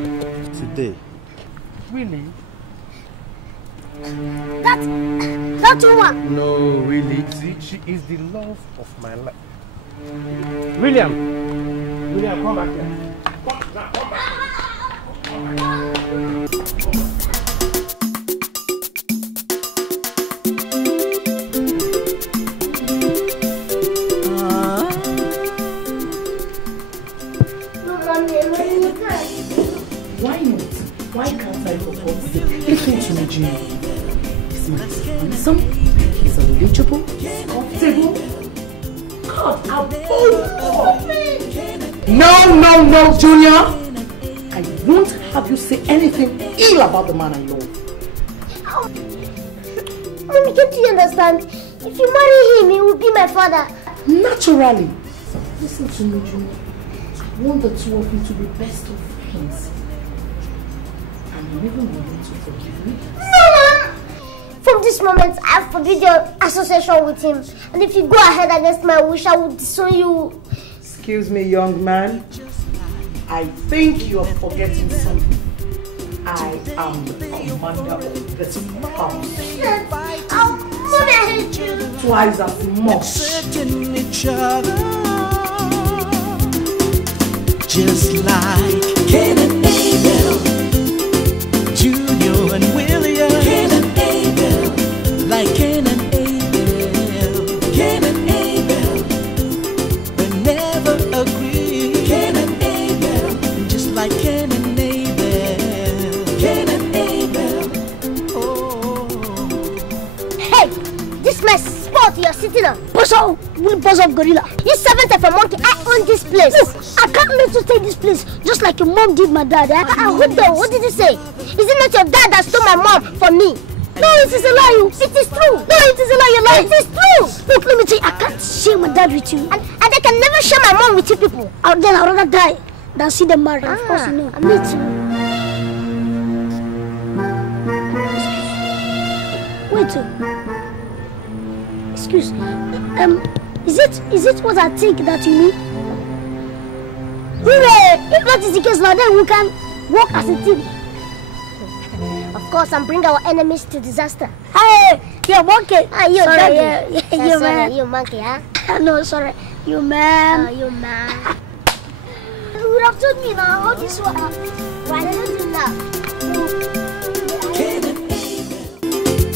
today. Really? That woman. No, really. See, she is the love of my life. William, come back here. Come back. Why not? Why can't I support him? Listen to me, Junior. He's handsome, he's eligible, he's comfortable. God, above No, Junior. I won't have you say anything ill about the man I love. Mommy, can't you understand? If you marry him, he will be my father. Naturally. Listen to me, Junior. I want the two of you to be best of friends. And you even willing to forgive me? No! From this moment, I forbid your association with him. And if you go ahead against my wish, I will disown you. Excuse me, young man. I think you're forgetting something. I am the commander of this house. Mommy, I hate you. Twice as much. Each other, just like Cain and Abel, Junior and William. Cain and Abel, like Cain and Abel. Cain and Abel, they never agree. Cain and Abel, just like Cain and Abel. Cain and Abel. Oh. Hey, this my spot you're sitting on. Bozo, will boss of gorilla. You servant of a monkey, I own this place. Look, I can't let you take this place just like your mom did my dad. What did you say? Is it not your dad that stole my mom from me? No, it is a lie. It is true. No, it is a lie. You're lying. It is true. Look, let me tell you, I can't share my dad with you. And I can never share my mom with you people. I'd rather die than see them marry. Of course, you know. Me too. Wait. Excuse. Is it what I think that you mean? If that is the case now, then we can work as a team. Of course, and bring our enemies to disaster. Hey, you're monkey. You sorry, you man. You monkey, huh? No, sorry, you man. Oh, you man. You would have told me now how this was. Why don't you now? Cain and Abel,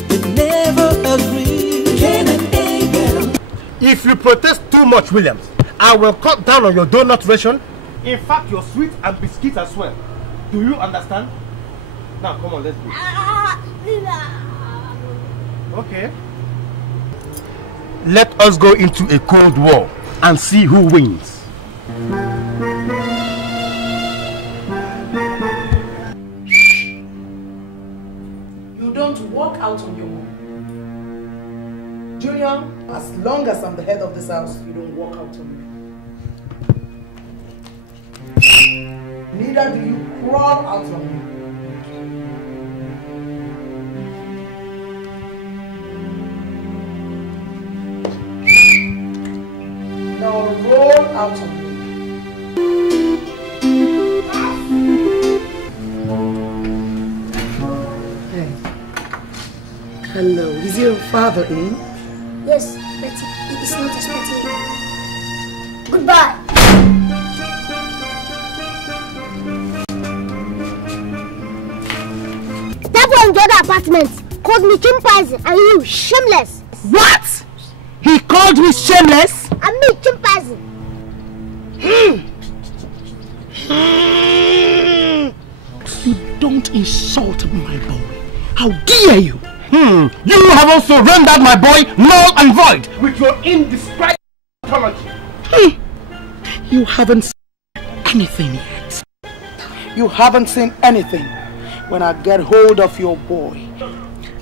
they never agree. Cain and Abel. If you protest too much, Williams, I will cut down on your donut ration. In fact, your sweet and biscuits as well. Do you understand? Now, come on, let's go. Okay. Let us go into a cold war and see who wins. You don't walk out on your own. Junior, as long as I'm the head of this house, you don't walk out on me. Neither do you crawl out on me. Now roll out on me. Hey. Hello, is your father in? Yes, but it's not expecting you. Goodbye. That boy in the other apartment called me chimpanzee and you shameless. What? He called me shameless? And me chimpanzee. You don't insult my boy. How dare you? You have also rendered my boy null and void with your indescribable authority. You haven't seen anything yet. You haven't seen anything. When I get hold of your boy,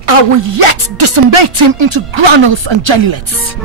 I will yet decimate him into granules and jellylets.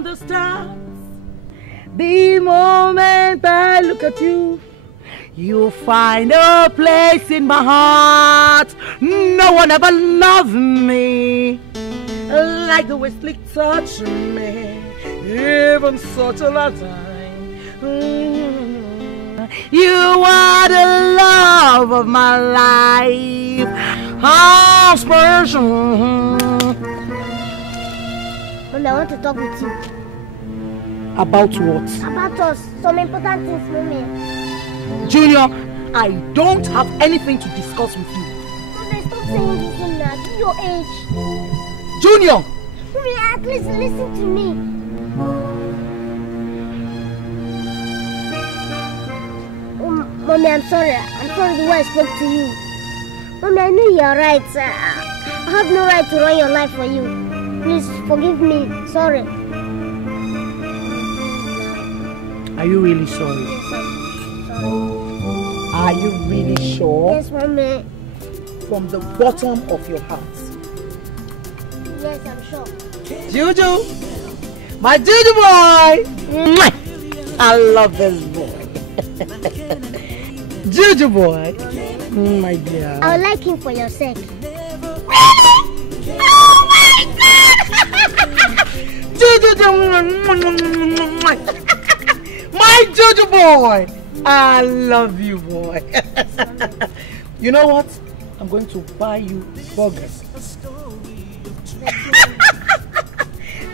understands. The moment I look at you, you find a place in my heart. No one ever loved me like the way Slick touched me, even such a lifetime. You are the love of my life. How special. Mommy, I want to talk with you. About what? About us. Some important things, Mommy. Junior, I don't have anything to discuss with you. Mommy, stop saying this thing now. At your age. Junior! Mommy, at least listen to me. Mommy, I'm sorry. I'm sorry the way I spoke to you. Mommy, I know you're right. I have no right to run your life for you. Please forgive me. Sorry. Are you really sorry? Yes, I'm sorry. Are you really sure? Yes, Mommy. From the bottom of your heart? Yes, I'm sure. Juju! My Juju boy! I love this boy. Juju boy! My dear. I would like him for your sake. My Juju boy! I love you, boy. You know what? I'm going to buy you burgers.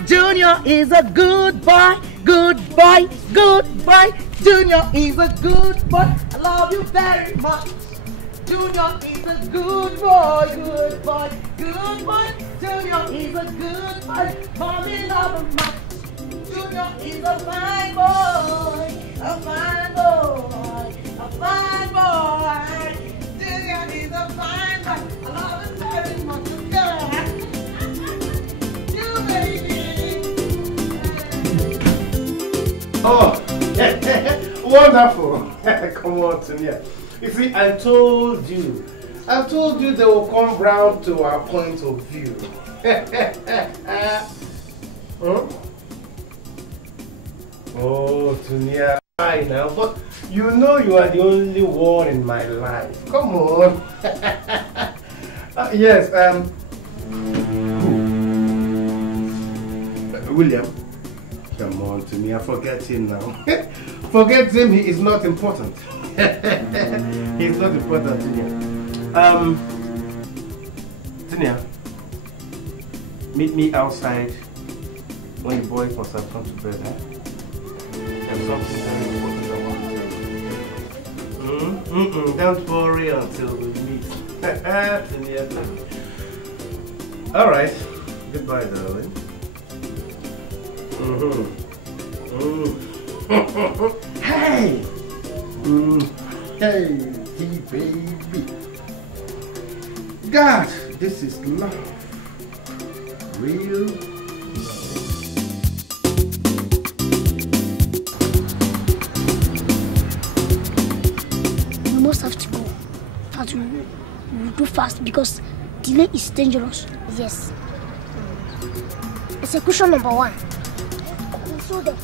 Junior is a good boy, good boy, good boy. Junior is a good boy. I love you very much. Junior is a good boy, good boy, good boy. Junior is a good boy. Mommy love him much. Junior is a fine boy, a fine boy, a fine boy. Junior is a fine boy. I love him very much. Yeah. You baby. Oh, wonderful. Come on, Sonia. You see, I told you they will come round to our point of view. Huh? Oh, Sonia, I know, but you know you are the only one in my life. Come on. Yes, William. Come on, Tunia, forget him now. Forget him, he is not important. He's not important, Tunia. Tunia, meet me outside when the boys must have come to bed, huh? There's something very important I want to tell you. Don't worry until we meet. Tunia. Alright, goodbye, darling. Hey! Hey, baby. God, this is love. Real love. We must have to go. But we will do fast because delay is dangerous. Yes. Execution number 1. So there.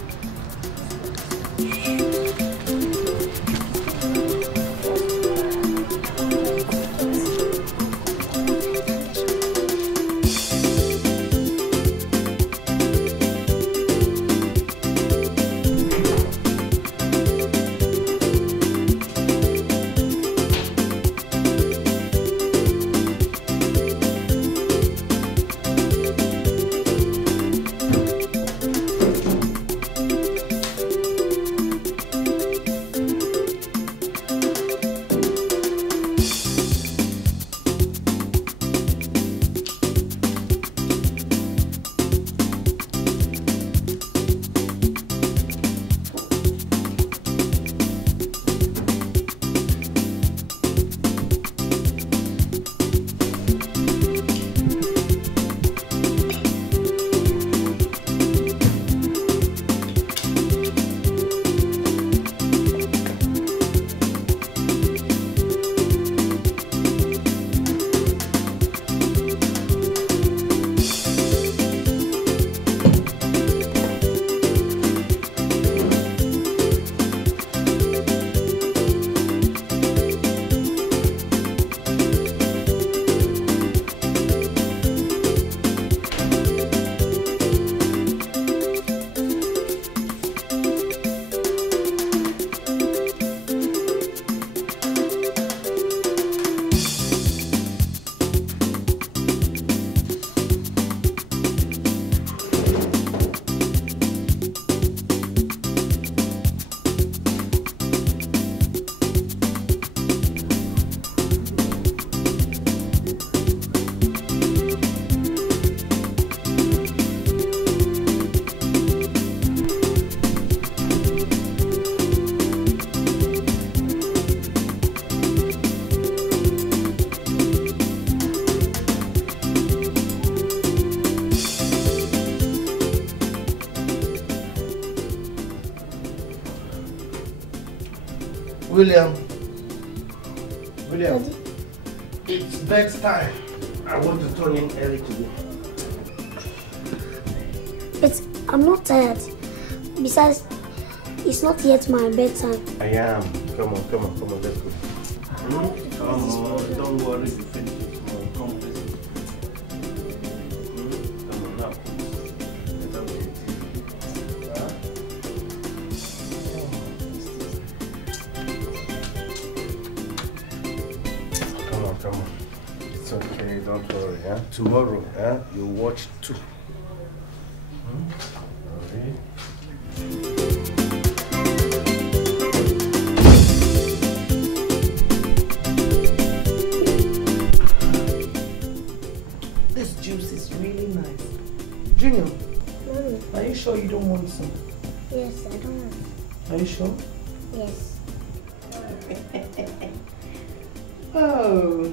William. William. Daddy. It's bedtime. I want to turn in early today. I'm not tired. Besides, it's not yet my bedtime. I am. Come on, let's go. Come on, don't worry, you finish it tomorrow. Come on, let's go. Come on, now. Come on. It's okay, don't worry. Huh? Tomorrow, you'll watch 2. Okay. This juice is really nice. Junior, are you sure you don't want some? Yes, I don't want. Are you sure? Yes. Oh.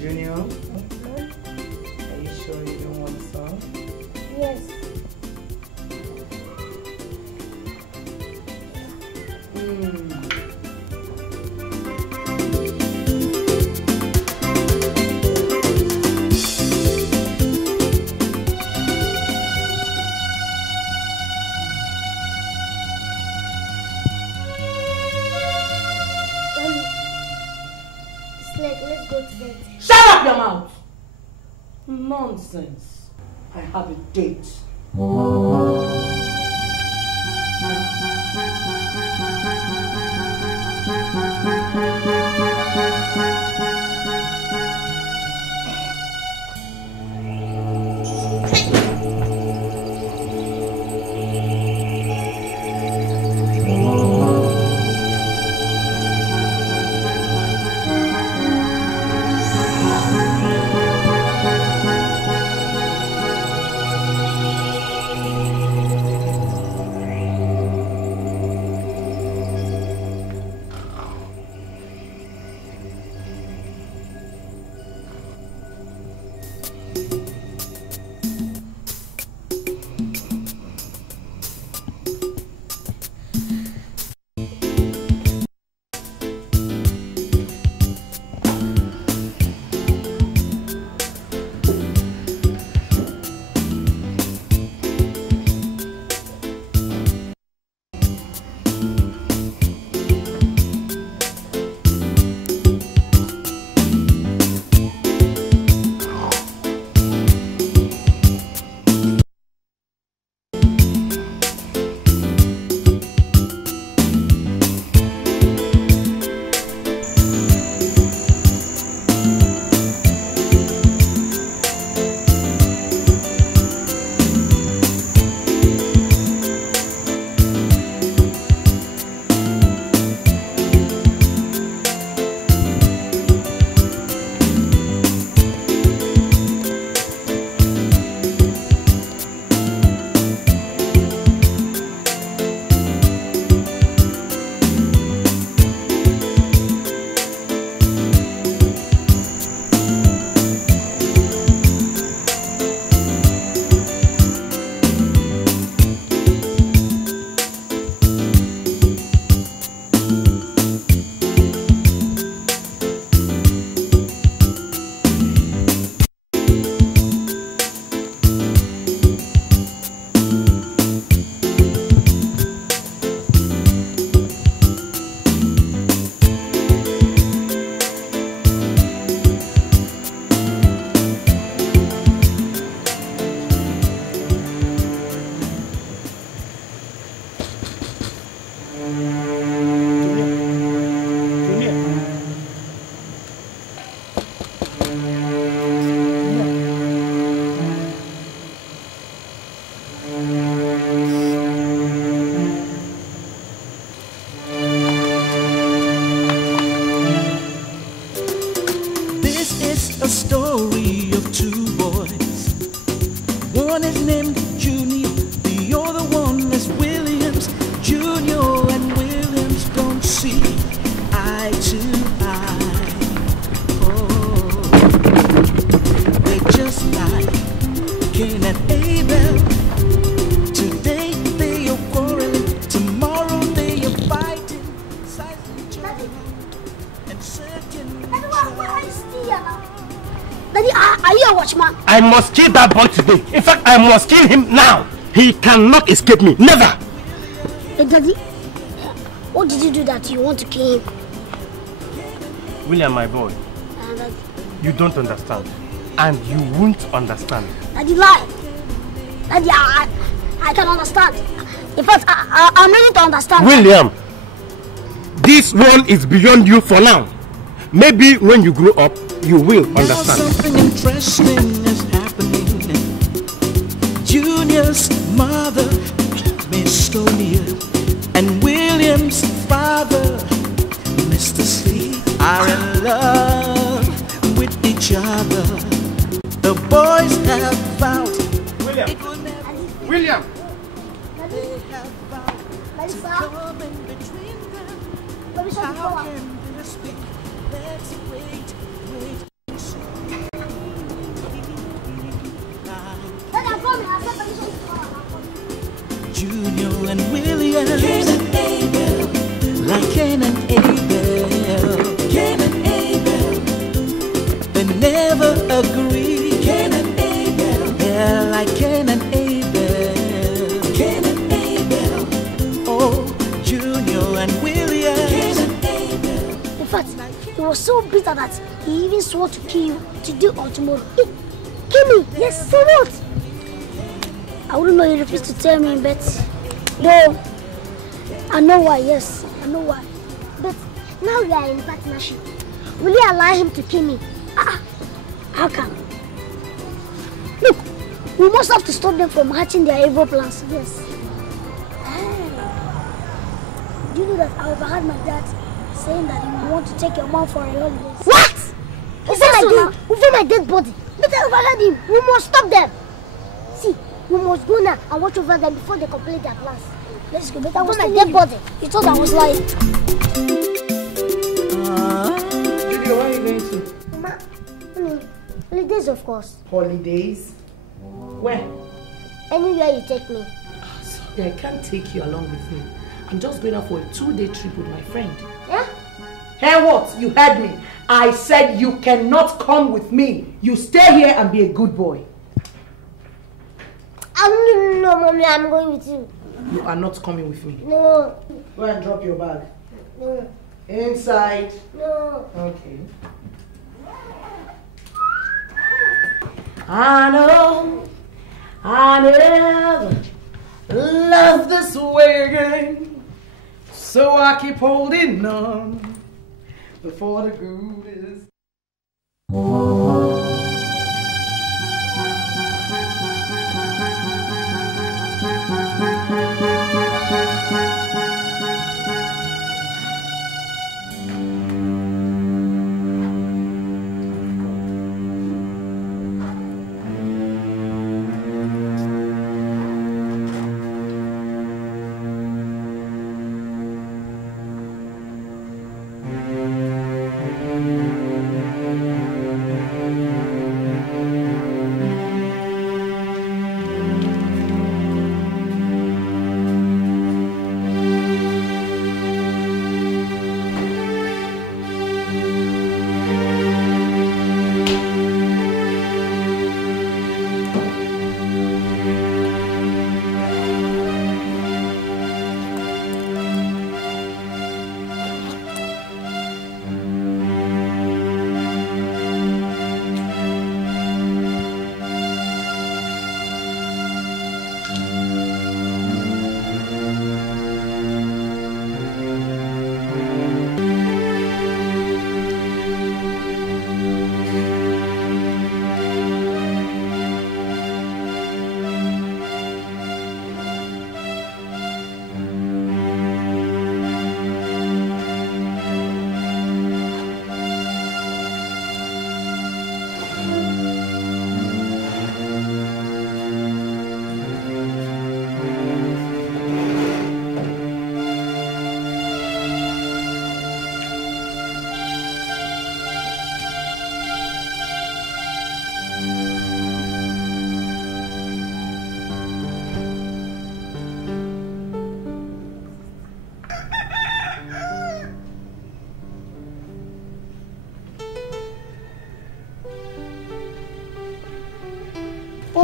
Junior, are you sure you don't want some? Yes. Let's go to bed. Shut up your mouth! Nonsense. I have a date. a story of two boys. One is named Junior, the other one is Williams. Junior and Williams don't see eye to eye. Oh, they're just like Cain and Abel. Are you a watchman? I must kill that boy today. In fact, I must kill him now. He cannot escape me. Never. Hey, Daddy, what did you do that you want to kill him? William, my boy, Daddy. you don't understand. And you won't understand. Daddy, lie. Daddy, I can understand. In fact, I'm ready to understand. William, this one is beyond you for now. Maybe when you grow up, you will understand. Now something interesting is happening. Junior's mother, Miss Tonia, and William's father, Mr. Sleep, are in love with each other. The boys have vowed. William! William! They have vowed to come in between them. How can this be? Let's wait. Junior and William, Cain and Abel, like Cain and Abel, Cain and Abel, they never agree. Cain and Abel, they're like Cain and Abel, Cain and Abel. Oh, Junior and William, Cain and Abel. In fact, he was so bitter that he even swore to kill you today or tomorrow. Kill me? Yes, so what? I wouldn't know you refused to tell me, but no, I know why, yes, I know why. But now we are in partnership. Will you allow him to kill me? How come? Look, we must have to stop them from hatching their evil plans. Yes. Do you know that I overheard my dad saying that he would want to take your mom for a holiday? What? Over my dead body. But I overheard him. We must stop them. See, we must go now and watch over them before they complete their plans. Let's go. But I was my dead body. You thought I was lying. Judy, where are you going to? Mama, holidays, of course. Holidays? Where? Anywhere you take me. Sorry, I can't take you along with me. I'm just going out for a 2-day trip with my friend. Yeah? Hey, what? You heard me. I said you cannot come with me. You stay here and be a good boy. No, Mommy, I'm going with you. You are not coming with me. No. Go and drop your bag. No. Inside. No. Okay. I know I never loved this way again, so I keep holding on before the good is.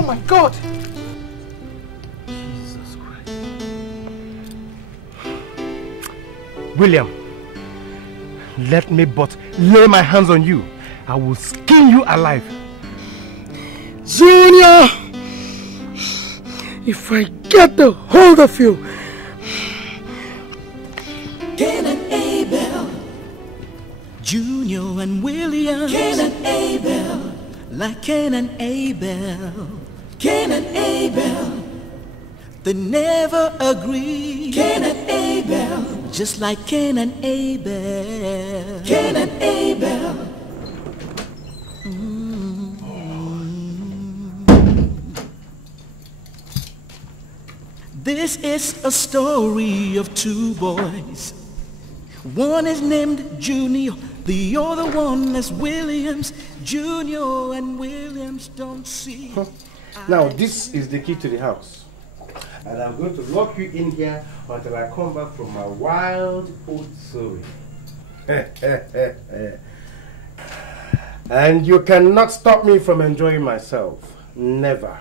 Oh my God! Jesus Christ. William, let me but lay my hands on you. I will skin you alive. Junior! If I get the hold of you. Cain and Abel, Junior and William. Cain and Abel, like Cain and Abel. Cain and Abel, they never agree. Cain and Abel, just like Cain and Abel. Cain and Abel. This is a story of two boys. One is named Junior, the other one is Williams. Junior and Williams don't see. Now, this is the key to the house. And I'm going to lock you in here until I come back from my wild oat sowing. And you cannot stop me from enjoying myself. Never.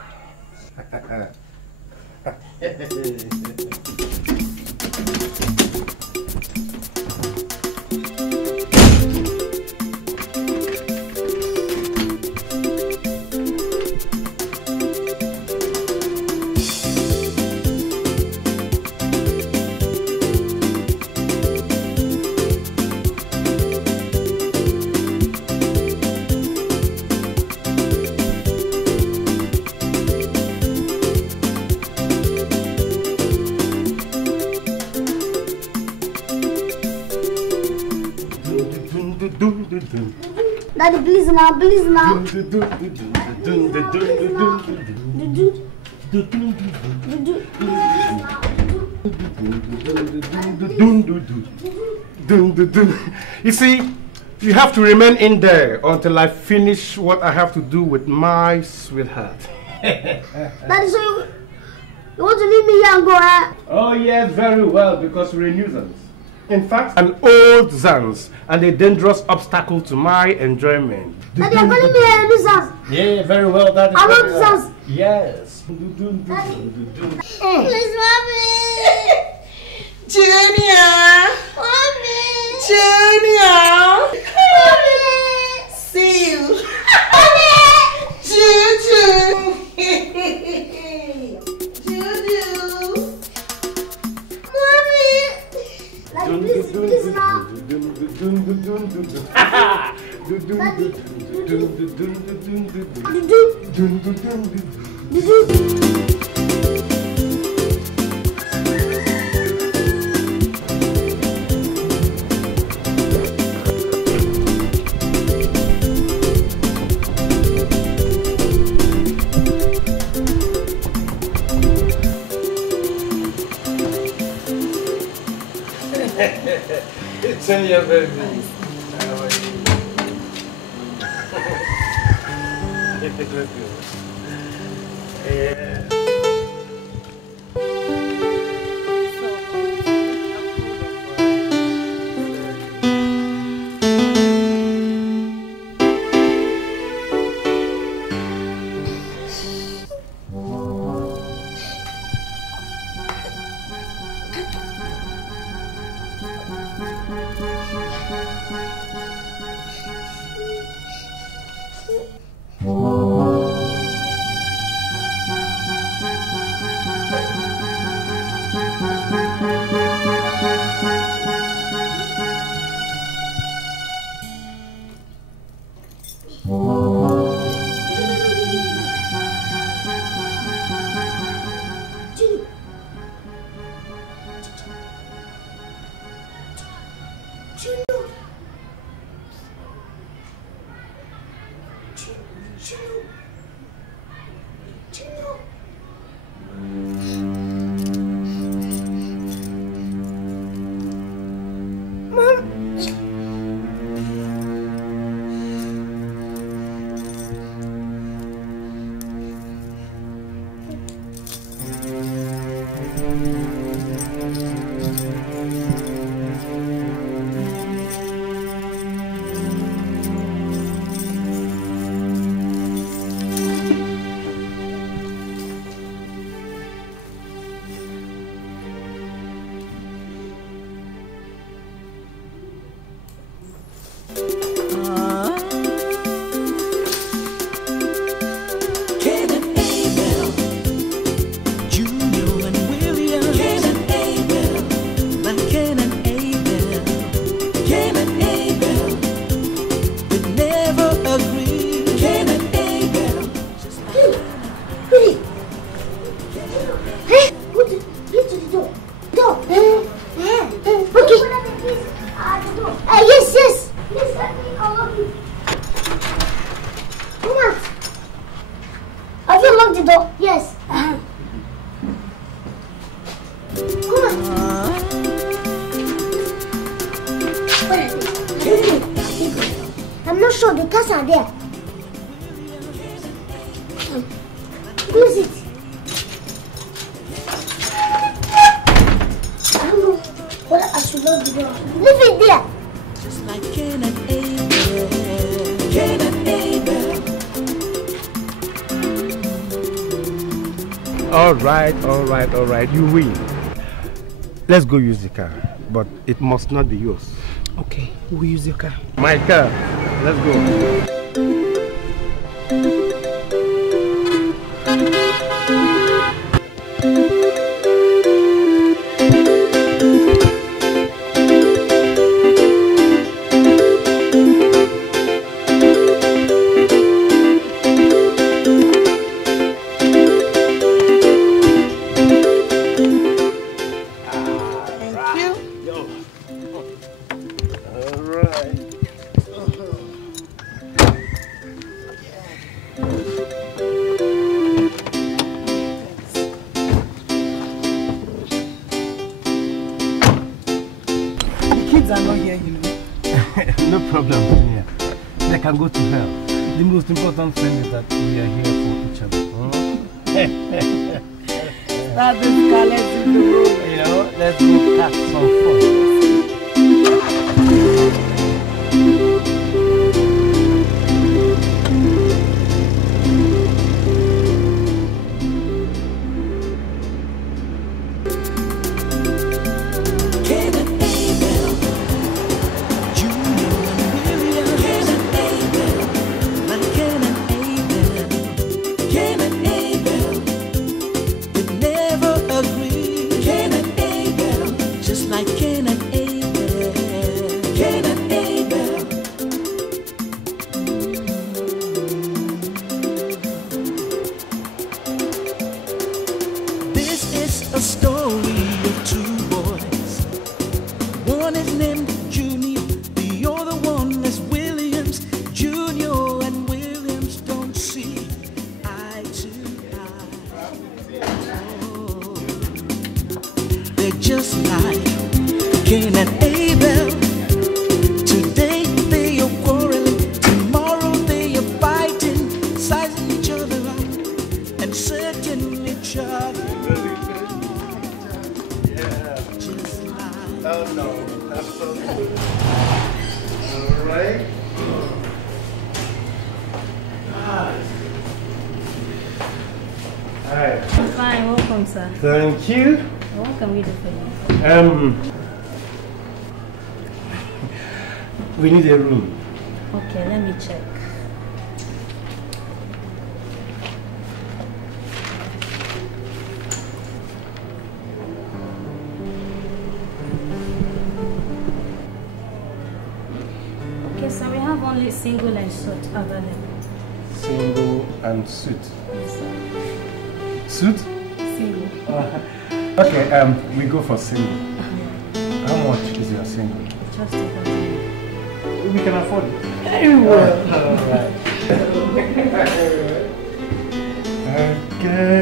Daddy, please now, please now. You see, you have to remain in there until I finish what I have to do with my sweetheart. Daddy, so you want to leave me here and go, eh? Oh yes, very well, because we're a nuisance. In fact, an old Zans and a dangerous obstacle to my enjoyment. Daddy, you're calling me a nuisance. Yeah, very well. That is I very love well. Zans. Yes. Please, mommy. Junior! Mommy. Junior! Mommy. See you! Mommy. Juju! Juju! Mommy. Daddy, please now. It's in your baby. How are you? It looks good. Yeah. lock the door? Yes. Come on. What are they? I'm not sure the cats are there. Close it. I don't know whether I should lock the door. Leave it there. Just like Cain and Abel. Cain and Abel. All right. You win. Let's go use the car, but it must not be yours. Okay, we'll use your car. My car. Let's go. No problem. Yeah. They can go to hell. The most important thing is that we are here for each other. That is car, let's do the road. You know, let's go have some fun. Thank you. What can we do for you? We need a room. Okay, let me check. Okay, so we have only single and suit available. Single and suit. Yes, sir. Suit? Single. Okay, we go for single. How much is your single? Just about it. We can afford it. Very well. Alright. Okay.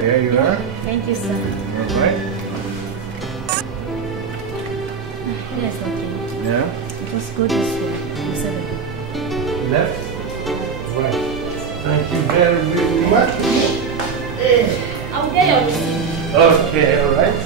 There you are. Thank you, sir. Alright. Yes, okay. Yeah. Just go this way. You said it. Left. Right. Thank you very, very much. I'll get your receipt. Okay, alright.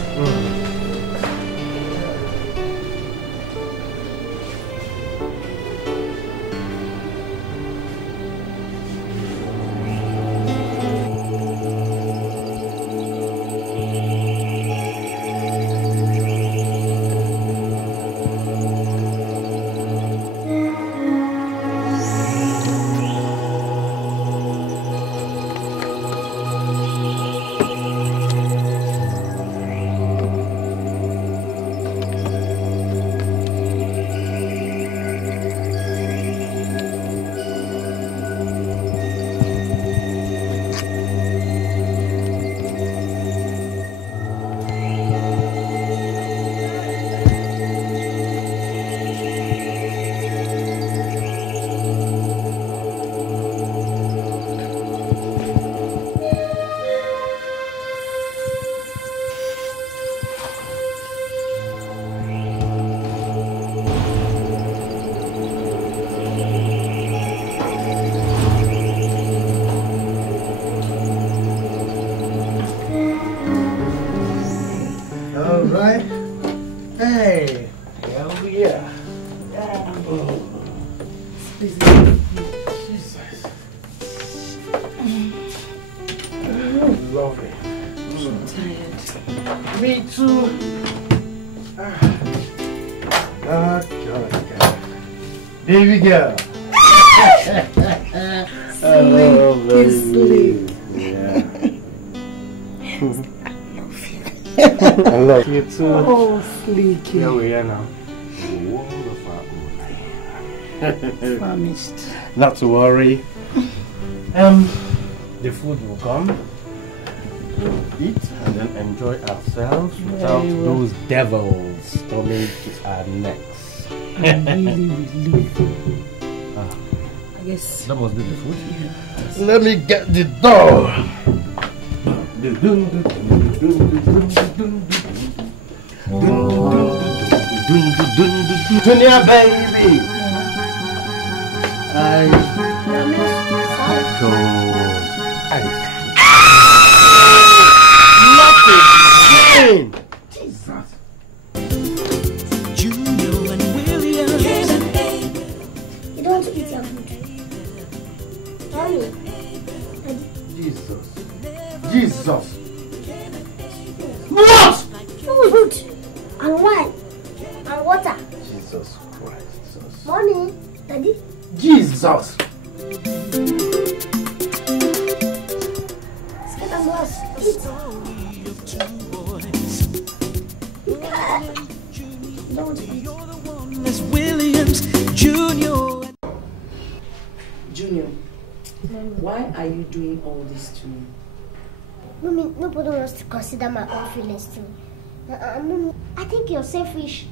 lovely. Me too. Oh, God. Baby girl. Sleep. Yeah. I love you too. Oh, Sleeky. Here we are now. Promised. Not to worry. The food will come. We'll eat and then enjoy ourselves without those devils coming to our necks. I'm really relieved. I guess that must be the food. Yes. Let me get the door. Junior baby. Nothing. Jesus. Junior and William. You don't want to eat your food. Mommy. Jesus. What? Food. And wine. And water. Jesus Christ. Jesus. Mommy. Daddy. Jesus. Skip and glass. Eat. Don't eat. Miss Williams, Junior. Junior, why are you doing all this to me? Mommy, nobody wants to consider my own feelings too. Mommy, I think you're selfish.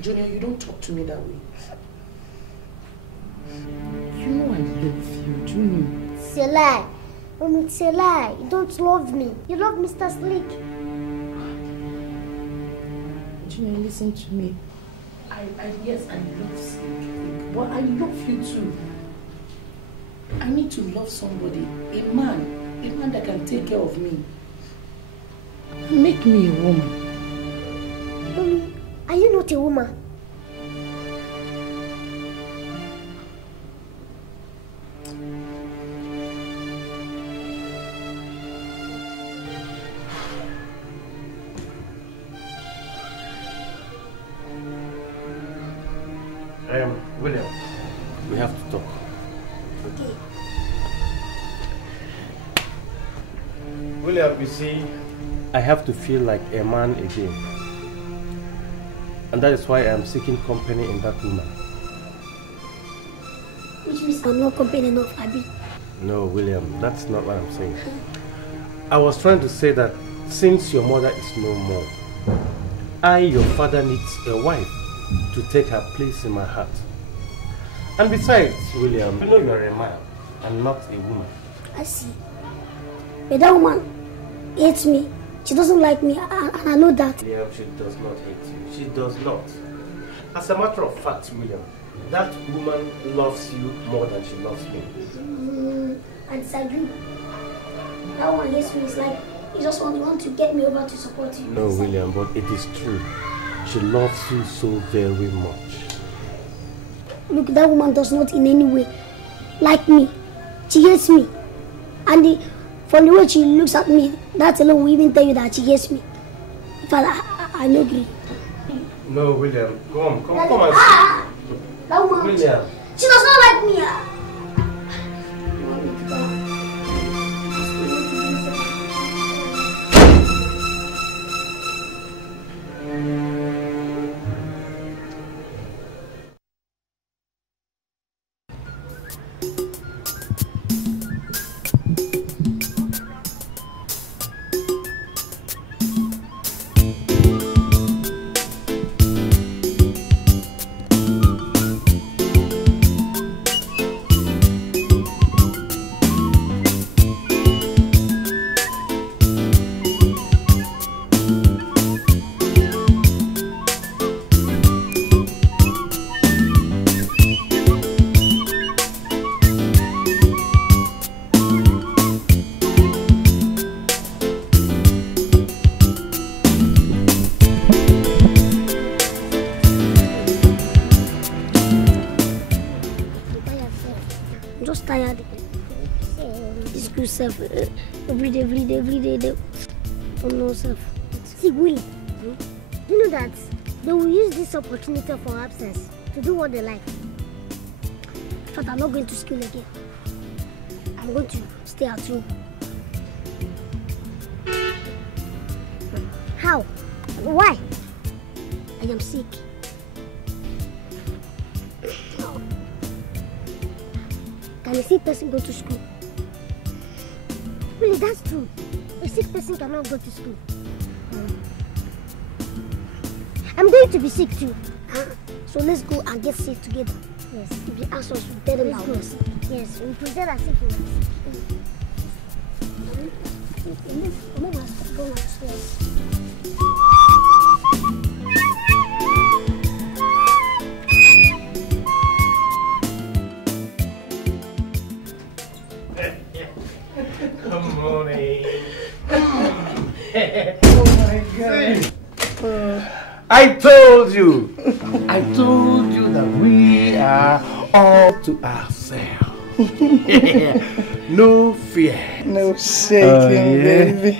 Junior, you don't talk to me that way. You know I love you, Junior. It's a lie. Mommy, it's a lie. You don't love me. You love Mr. Slick. Junior, listen to me. Yes, I love Slick, but I love you too. I need to love somebody, a man that can take care of me. Make me a woman. Mommy, are you not a woman? William, we have to talk. Okay. William, you see, I have to feel like a man again. And that is why I am seeking company in that woman. Which means I'm not company enough, Abby. No, William, that's not what I'm saying. I was trying to say that since your mother is no more, your father, needs a wife to take her place in my heart. And besides, William, you know you are a man and not a woman. I see. But that woman hates me. She doesn't like me, and I know that. William, she does not hate you. She does not. As a matter of fact, William, that woman loves you more than she loves me. I disagree. That one hates me. It's like you just want to get me over to support you. No, William, but it is true. She loves you so very much. Look, that woman does not in any way like me. She hates me. And from the way she looks at me, that alone will even tell you that she hates me. In fact, I don't agree. No, William, come and see. That woman, William. she does not like me. self. Every day. Oh no, self. See, Willie, you know that they will use this opportunity for absence to do what they like. But I'm not going to school again. I'm going to stay at home. How? Why? I am sick. Can a sick person go to school? Really, that's true. A sick person cannot go to school. I'm going to be sick too. So let's go and get sick together. Yes. If you ask us, we'll tell them that we're sick. Yes, we pretend as if we're sick. Let's go upstairs. Good morning. Oh my God. I told you that we are all to ourselves. No fear. No shaking, baby.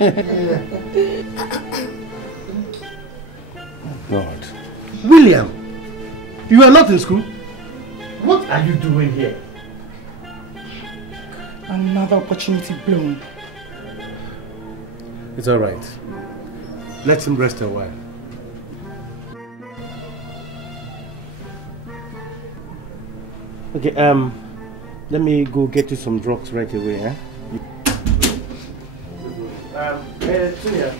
God. William, you are not in school? What are you doing here? Another opportunity blown. It's all right. Let him rest a while. Okay, let me go get you some drugs right away, eh? Tunia.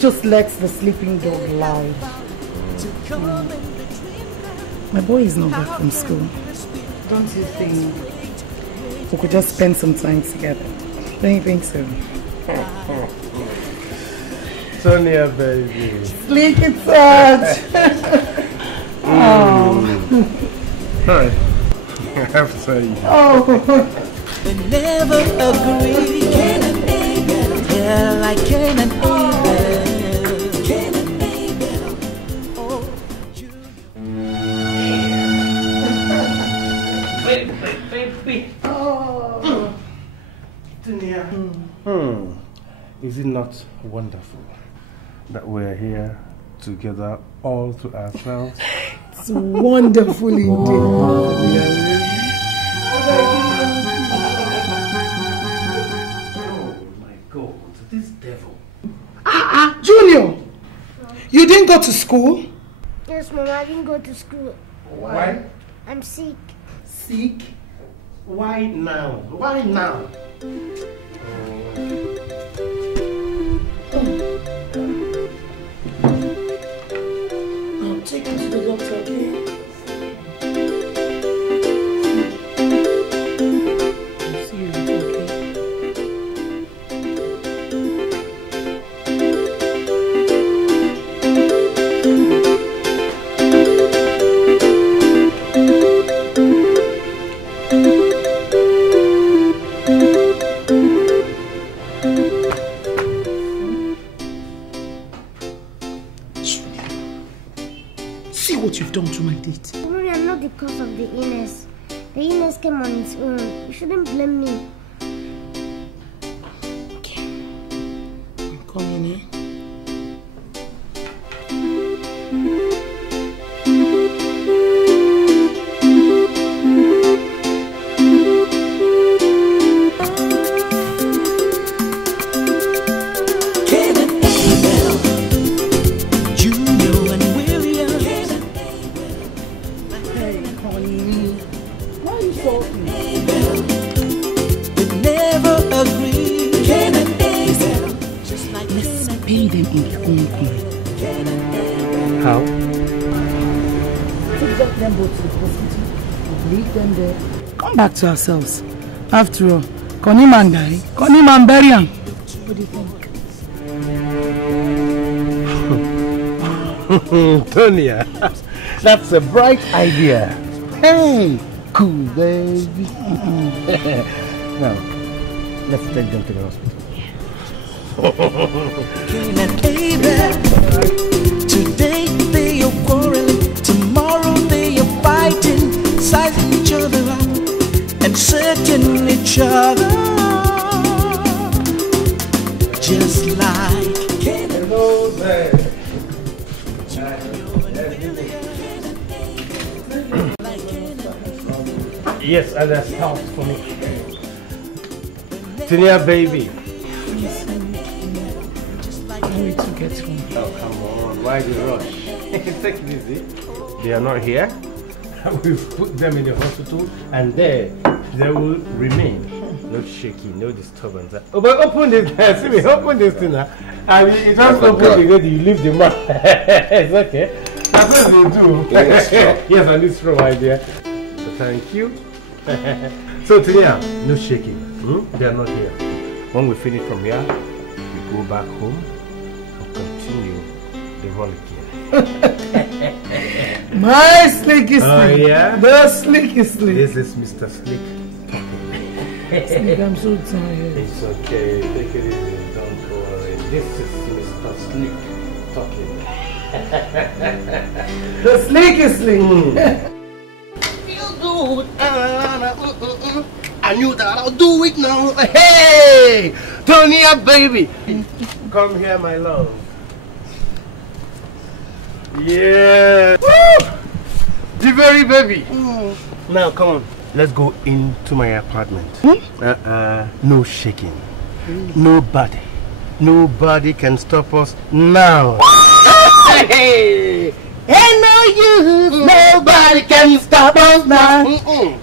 Just let the sleeping dog lie. My boy is not back from school. Don't you think we could just spend some time together? Don't you think so? Sonia, baby. Sleepy touch. Oh. Hi. I have to tell you. Oh. We never agree. Tell I can and Is it not wonderful that we're here together all to ourselves? It's wonderful indeed. Oh my God, this devil. Junior! You didn't go to school? Yes, Mama, I didn't go to school. Why? I'm sick. Sick? Why now? Why now? I'll take you to the doctor, okay? I'll see you later, okay? You've done to my date. Mommy, I'm not the cause of the illness. The illness came on its own. You shouldn't blame me. Okay. I'm coming, eh? never agree. pay them in their own coin. How? Take them both to the hospital. Leave them there. Come back to ourselves. After all, Koniman die, Koniman bury him. What do you think? Tonya, that's a bright idea. Hey, cool baby. Now, let's take them to the hospital. Cain and Abel. Today they are quarreling, tomorrow they are fighting, sizing each other up and setting each other. Just like Cain and Hello there. Yes, and that's house for me. Tonya baby. Wait to get home. Oh, come on. Why the rush? Take it easy. They are not here. We've put them in the hospital and there they will remain. No shaking, no disturbance. Oh, but open this, see me, open this thing now. And you just open the gate, you leave the mouth. It's okay. That's what they do. Yes, and it's true idea. So thank you. So today, no shaking. They are not here. When we finish from here, we go back home and continue the run again. My slicky slick. Oh, yeah? The slicky slick. This is Mr. Slick talking. Slick, I'm so tired. It's okay, take it easy, don't worry. This is Mr. Slick talking. The slicky slick. Feel good. I knew that I'll do it now. Hey, Tonya baby. Come here, my love. Yeah. Woo! The very baby. Now, come on. Let's go into my apartment. No shaking. Nobody. Nobody can stop us now. Hey! Ain't no use, nobody can stop us now.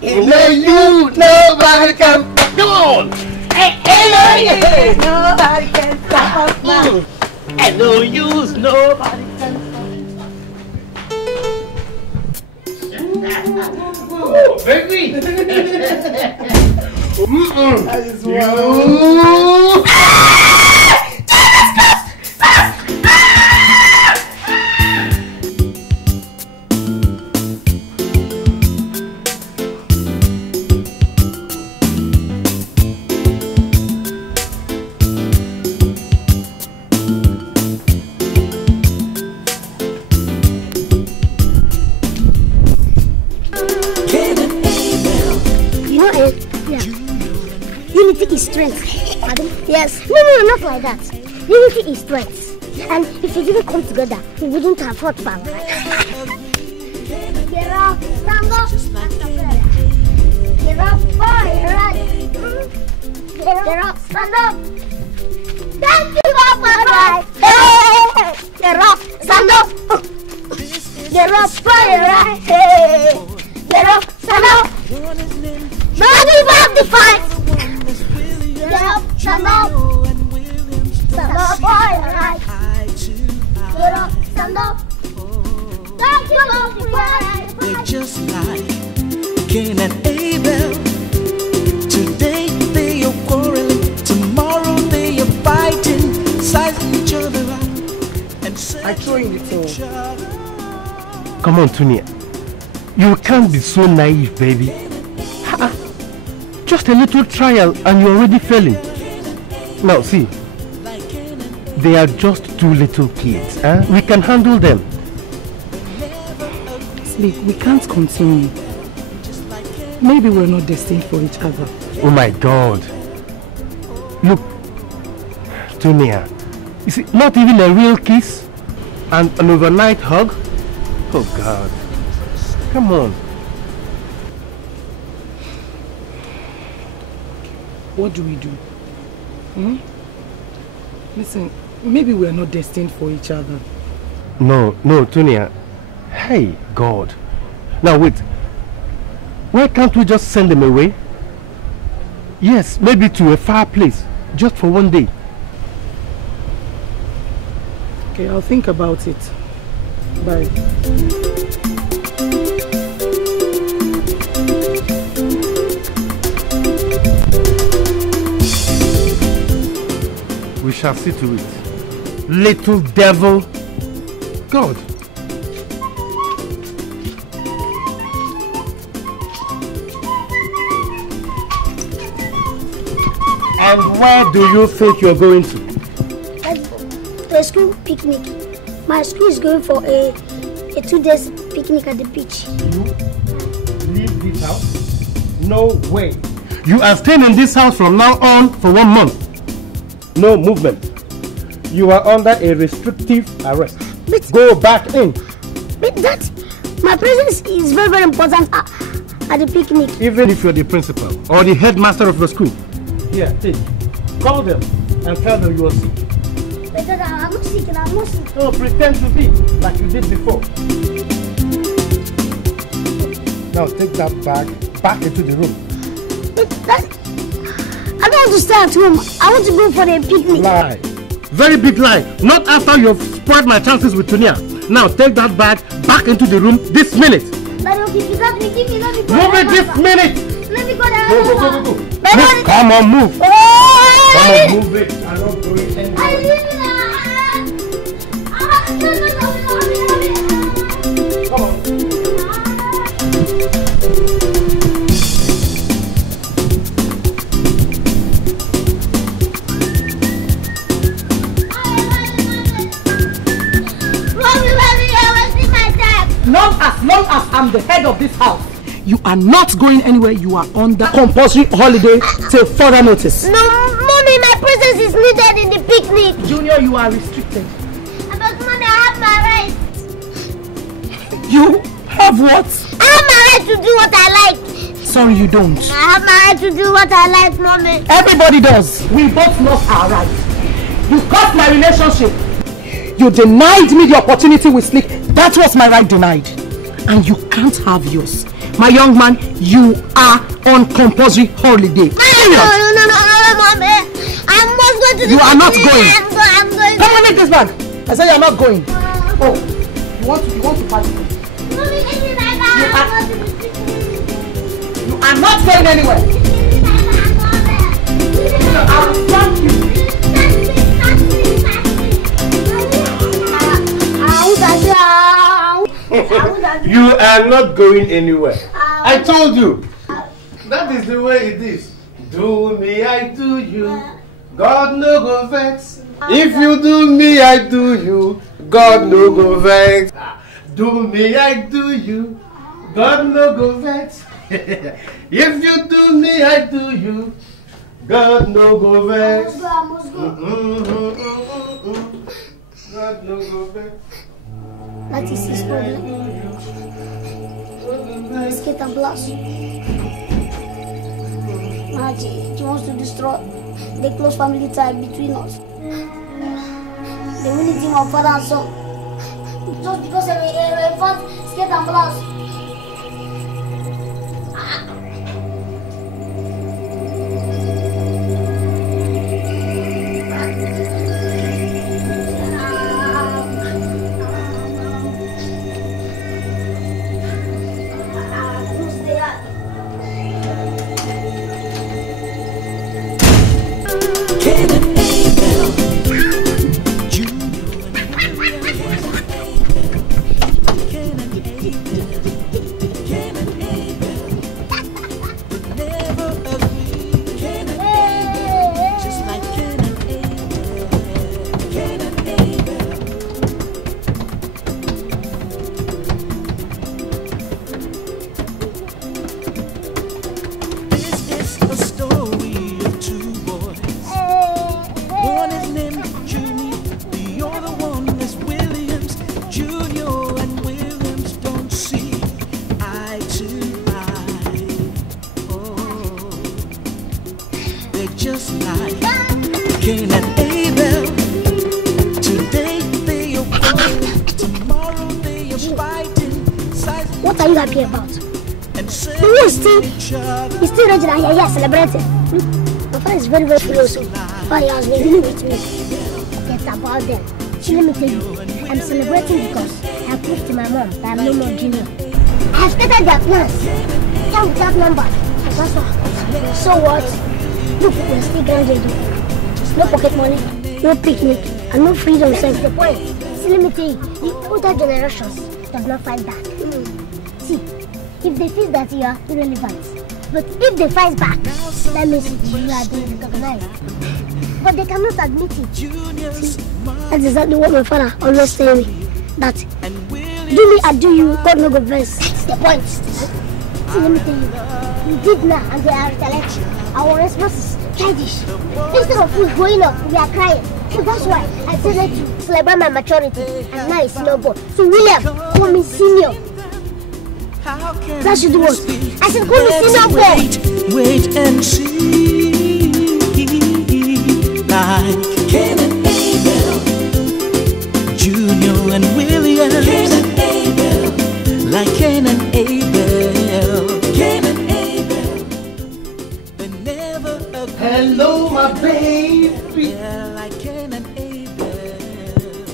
Ain't no use, nobody can. Come on! Ain't no use, nobody can stop us now. Ain't no use, nobody can. Oh, baby! Unity is strength. Pardon? Yes. No, not like that. Unity is strength. And if we didn't come together, we wouldn't have fought for our life. Get up, stand up. Get up, boy, right. Get up, stand up. Thank you, Papa. Get up, stand up. Get up, boy, right. Get up, stand up. Don't give up the fight. Get up, stand up. Stand up, boy, right. Get up, stand up. Don't give up the fight. They're just like Cain and Abel. Today they are quarreling, tomorrow they are fighting, sizing each other up and I throw in the phone. Come on, Tonya. You can't be so naive, baby. Just a little trial and you're already failing. Now, see. They are just two little kids. We can handle them. Sleep, we can't continue. Maybe we're not destined for each other. Oh my God. Look, Tonya, you see, not even a real kiss and an overnight hug? Oh God. Come on. What do we do? Listen, maybe we're not destined for each other. No, Tonya. Hey, God. Now wait. Why can't we just send them away? Yes, maybe to a far place. Just for one day. Okay, I'll think about it. Bye. We shall see to it. Little devil. God. And where do you think you're going to? The school picnic. My school is going for a 2 days picnic at the beach. You leave this house? No way. You are staying in this house from now on for 1 month. No movement. You are under a restrictive arrest. But go back in. But that, my presence is very, very important at the picnic. Even if you're the principal or the headmaster of the school. Here, take. Call them and tell them you are sick. But I'm not sick and I'm not sick. No, pretend to be like you did before. Now take that bag back into the room. But that, I don't want to stay at home. I want to go for the picnic. Lie. Very big lie. Not after you've spoiled my chances with Tunia. Now take that bag back into the room this minute. Daddy, okay, let me go. Move it this minute. Let me go. Go. Move. Come on, move. Oh, come on, move it. I'm not going anywhere. Come on. As long as I'm the head of this house, you are not going anywhere. You are under compulsory holiday till further notice. No, Mommy, my presence is needed in the picnic. Junior, you are restricted. But Mommy, I have my right. You have what? I have my right to do what I like. Sorry, you don't. I have my right to do what I like, Mommy. Everybody does. We both lost our rights. You cut my relationship. You denied me the opportunity with Slick. That was my right denied. And you can't have yours. My young man, you are on compulsory holiday. No, Mommy. I must go to the You are not picnic. going. I'm going. Come on, make this bag. I said you are not going. Oh, you want to party? Mommy, give me my bag. I'm going to the picnic. You are not going anywhere. I will stop you. You are not going anywhere. I told you. That is the way it is. Do me, I do you. God no go vex. If you do me, I do you. God no go vex. Do me, I do you. God no go vex. If you do me, I do you. God no go vex. I must go. God no go vex. That is his problem. Skit and blast. He wants to destroy the close family tie between us. The only thing of father and son. Just because of a fat skit and blast. What are you happy about? He's still ready and here celebrating. My father is very, very close. But he has been dealing with me. Forget about them. Let me tell you, I'm celebrating because I proved to my mom that I'm no more junior. I have stated their plans. Come without number. So what? Look, we're still graduating. No pocket money, no picnic, and no freedom sense. The point. See, let me tell you, the older generations does not fight back. See, if they feel that you are irrelevant, but if they fight back, that means you are being recognized. But they cannot admit it. See, that's exactly what my father always tell me. That do me, I do you, God no go verse. That's the point. See, let me tell you, you did now and they are retaliating. Our response is childish. Instead of us growing up, we are crying. So that's why I decided to celebrate my maturity. And now it's no more. So William, call me senior. That should do what? I said call me senior boy. Wait and see. Like Cain and Abel, Junior and William. Cain and Abel, like Cain and Abel. Cain and Abel, they never agree. Hello, my baby. Yeah, like Cain and Abel.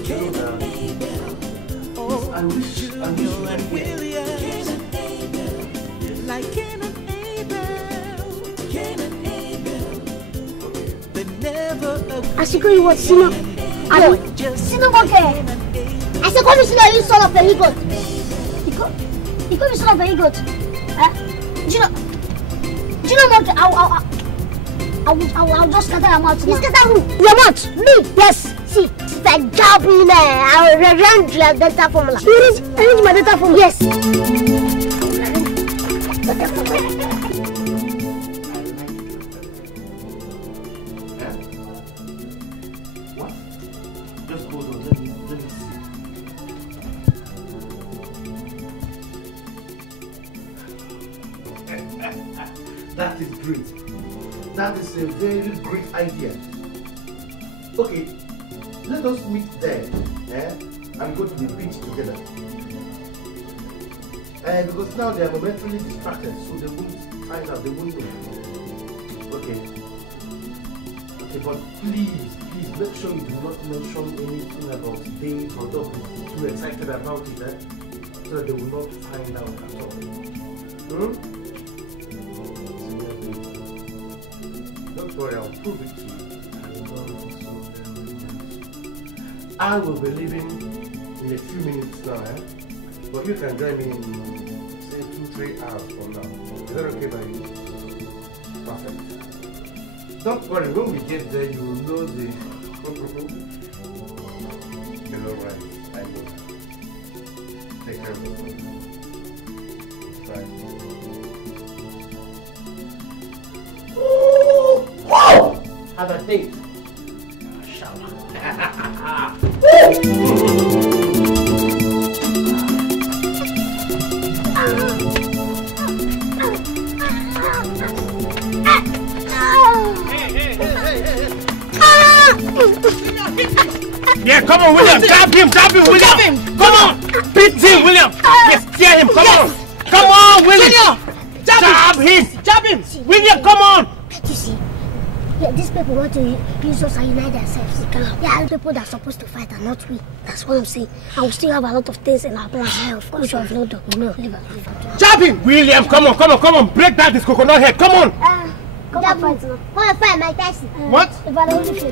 Cain and Abel. Oh, I wish Junior and William. Cain and Abel, like Cain and Abel. Cain and Abel, they never agree. I should call you what, senior? I don't. Senior, okay. I said call me senior, you son of a he-goat. You call me son of a he-goat. Do you know what? I'll just scatter your mouth. You scatter who? Your mouth? Me? Yes. See, if I job in there, I'll arrange your data formula. You arrange my data formula? Yes. What? Just hold on, let me see. That is great. That is a very great idea. Okay, let us meet there and go to the beach together. Because now they are momentarily distracted, so they won't find out, they won't know. Okay, but please make sure you do not mention anything about date or don't be too excited about it, so that they will not find out at all. Don't worry, I'll prove it to you. I will be leaving in a few minutes now, but you can join me in, say, 2-3 hours from now. Is that okay by you? Perfect. Don't worry, when we get there, you will know the... It's alright, I know. Take care of yourself. Bye. Wow! Have a date. Yeah, come on, William. Grab him, William. Come on. Beat him, William. Yes, tear him. Come on. Come on, William. Jab him. William, come on. You see, yeah, these people want to use us and unite themselves. Yeah, people that are supposed to fight are not we. That's what I'm saying. And we still have a lot of things in our plans. Yeah, of course. Which one? No. Jab him. William, come on. Break down this coconut head. Come on. Come on, fight Mike Tyson. What? If I don't feel.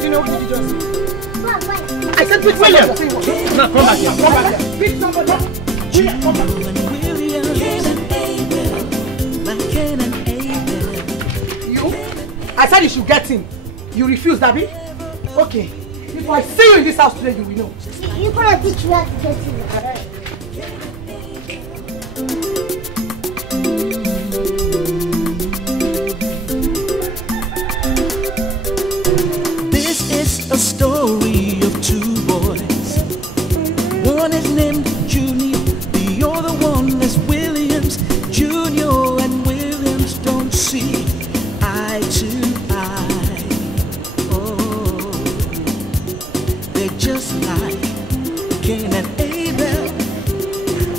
You know what you just... Come on, fight. I said beat William. Now come back here. Beat somebody. William, come back. You? I said you should get him. You refuse, Dabi? Okay. If I see you in this house today, you will know. You cannot teach me how to get him. A story of two boys. One is named Junior, the other one is Williams. Junior and Williams don't see eye to eye. Oh, they're just like Cain and Abel.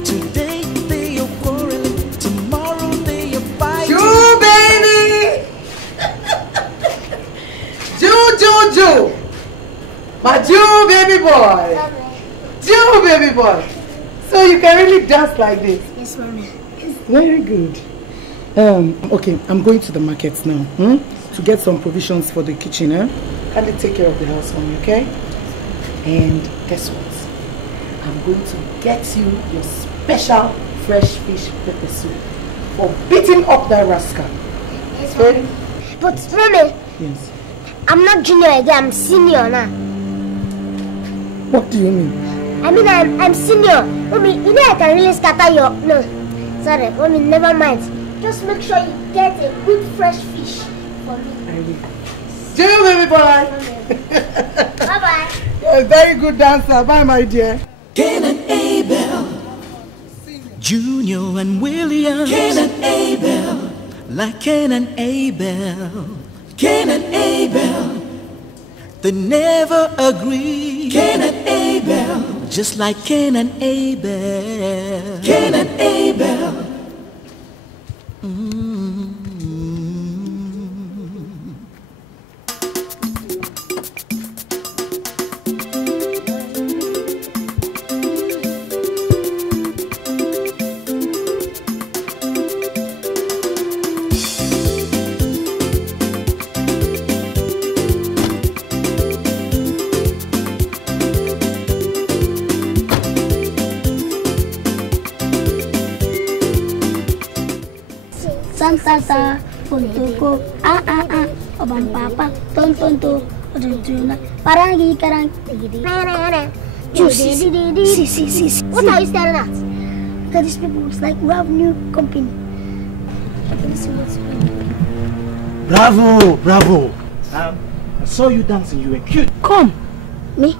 Today they are quarreling, tomorrow they are fighting. Ju, baby! Ju! My Jew baby boy. Jew baby boy. So you can really dance like this? Yes, mommy. Very good. Okay, I'm going to the market now to get some provisions for the kitchen. Can they take care of the house for me, okay? And guess what? I'm going to get you your special fresh fish pepper soup for beating up that rascal. Yes, mommy. But mommy, yes. I'm not junior again, I'm senior now. What do you mean? I mean, I'm senior. Mommy, you know I can really scatter your... No, sorry, mommy, never mind. Just make sure you get a good fresh fish for me. I will. See you, baby boy. Bye-bye. You're a very good dancer. Bye, my dear. Cain and Abel, Junior and William. Cain and Abel, like Cain and Abel. Cain and Abel, they never agree. Cain and Abel, just like Cain and Abel. Cain and Abel. Santa, Pontoco, Obam Papa, Tonto, Parangi Karang, Juicy. What are you staring at? Because these people was like, we have new company. Bravo. I saw you dancing, you were cute. Come. Me?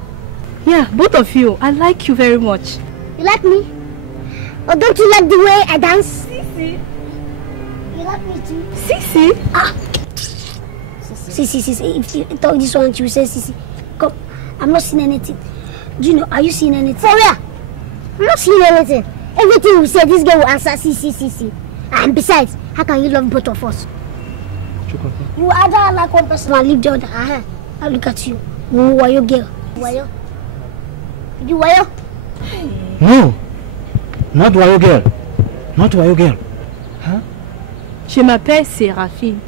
Yeah, both of you. I like you very much. You like me? Or don't you like the way I dance? Sisi. You like me too? Sisi? Sisi. If you talk this one, you say Sisi. Come. I'm not seeing anything. Do you know, are you seeing anything? For where? I'm not seeing anything. Everything you say, this girl will answer Sisi. And besides, how can you love both of us? You either like one person and leave the other. I look at you. Who are you, girl? Wayo? You wayo? No, not Wayo girl. Not Wayo girl. Huh? Je m'appelle Séraphine.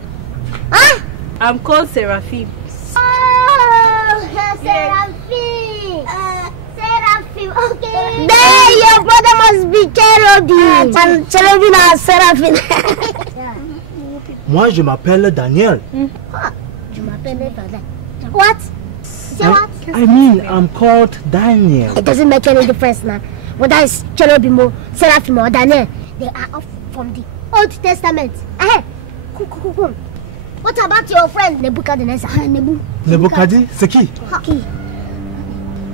Huh? I'm called Séraphine. Oh, Séraphine. Séraphine, okay. Then your brother must be Cherubim. And Cherubim are Séraphine. Moi, je m'appelle Daniel. Je m'appelle Daniel. What? What? I mean, I'm called Daniel. It doesn't make any difference now. Whether it's Cherubim or Seraphim or Daniel, they are all from the Old Testament. Cool. What about your friend Nebuchadnezzar? Nebuchadnezzar, c'est qui? Qui?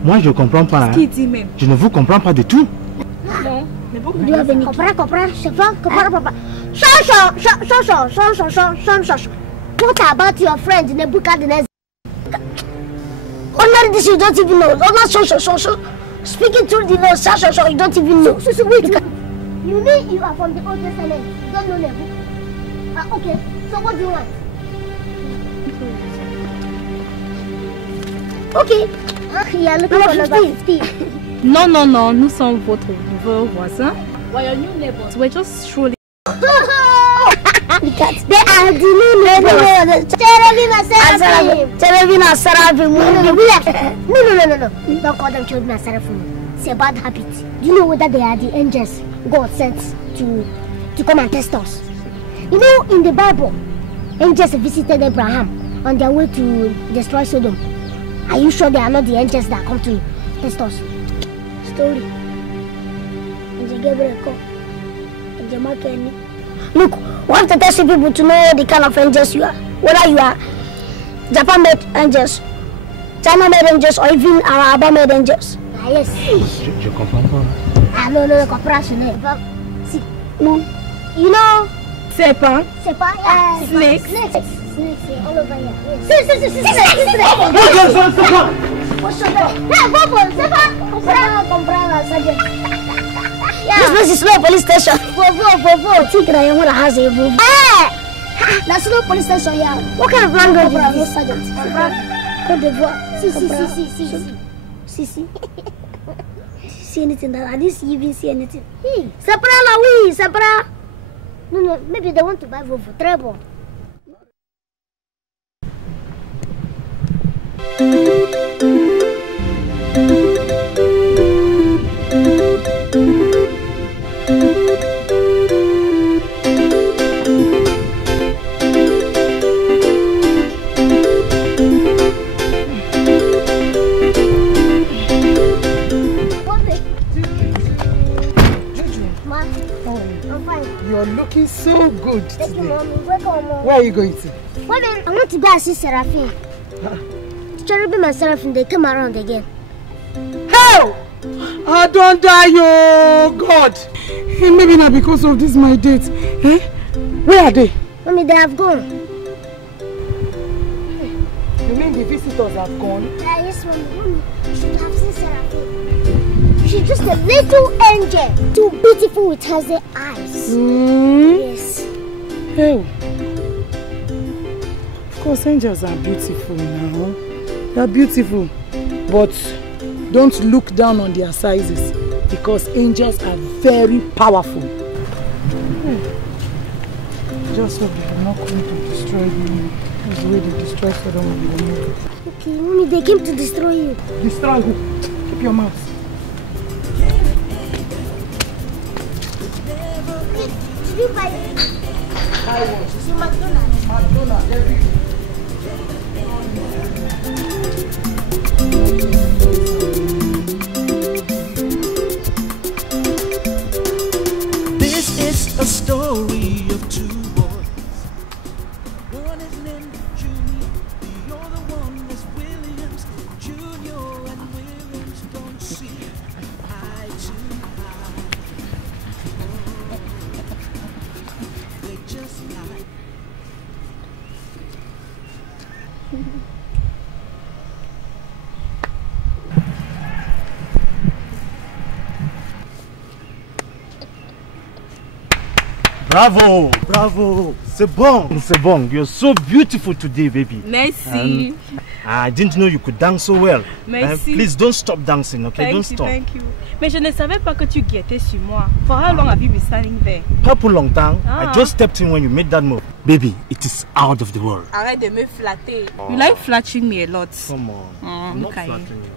Moi, je comprends pas. Qui dit même? Je ne vous comprends pas du tout. Non. Do you have any? Comprends. What about your friend Nebuchadnezzar? Only this you don't even know. Speaking through the nose, you don't even know. So wait. You mean you are from the Old Testament? You don't know Nebu? Okay. So what do you want? Okay. You are looking for number 50. Non, nous sommes vos voisins. We are new neighbors. We're just strolling. They are the new neighbors. Cherubim and Seraphim. No. Don't call them children and Seraphim. It's a bad habit. Do you know whether they are the angels God sent to come and test us? You know, in the Bible, angels visited Abraham on their way to destroy Sodom. Are you sure they are not the angels that come to test us? Story. Angel Gabriel come. Angel Michael. Look, we have to test people to know the kind of angels you are. Whether you are Japan-made angels, China-made angels, or even Arab-made angels. Yes. Je comprends pas. No, cooperation. See, no. You know, Serpent. yeah. Snakes. Snakes, all over here. This place is no police station. Think that you want to have a room. That's no police station here. What kind of language is this, Sergeant? What the what? See. See anything that I didn't even see anything. Sapra la oui, Sapra. No, maybe they want to buy for treble. You're looking so good today. Thank you, Mommy. Welcome, Mom. Where are you going to? Wait, I want to go and see Seraphine. Cherubim and Seraphine, they come around again. Hell! I don't die, oh God! Hey, maybe not because of this my date. Eh? Where are they? Mommy, they have gone. You mean the visitors have gone? Yes, Mommy. You should have seen Seraphine. She's just a little angel. Too beautiful with hazel eyes. Yes. Hey. Of course, angels are beautiful now. They are beautiful. But don't look down on their sizes. Because angels are very powerful. Just hope they are not going to destroy me. That's the way they destroy Sodom and Gomorrah. Okay, Mommy, they came to destroy you. Destroy who? Keep your mouth. Did you buy it? I want. So McDonald's. McDonald's every day. This is a story of two boys. One is named Junior, the other one is Williams. Junior and Williams don't see eye to eye. They just like. Bravo. C'est bon. You're so beautiful today, baby. Merci. I didn't know you could dance so well. Merci. Please don't stop dancing, okay? Don't stop. Thank you. Mais je ne savais pas que tu guettais sur moi. For how long have you been standing there? Pas pour longtemps. I just stepped in when you made that move. Baby, it is out of the world. Arrête de me flatter. You like flattering me a lot. Come on. I'm not okay. flattering you.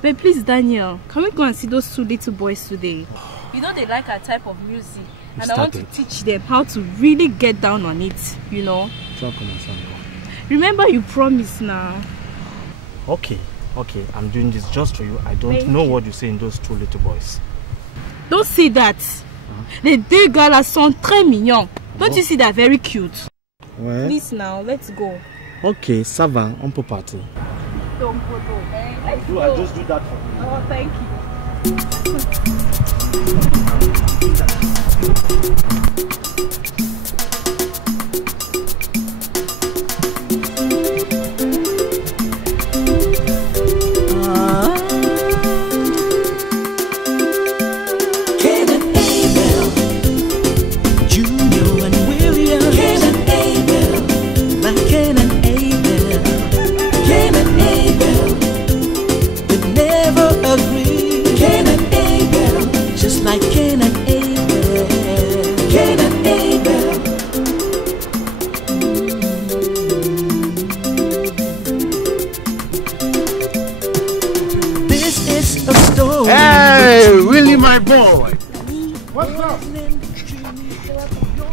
But please, Daniel, can we go and see those two little boys today? You know they like our type of music. And I want to teach them how to really get down on it, you know. Remember you promised now. Okay. I'm doing this just for you. I don't know what you say in those two little boys. Don't say that. Les deux gars là sont très mignons. Don't you see they're very cute? Ouais. Please now, let's go. Okay, ça va, on peut partir. Don't go, let's go. I'll just do that for you. Oh, thank you. My boy. What's up?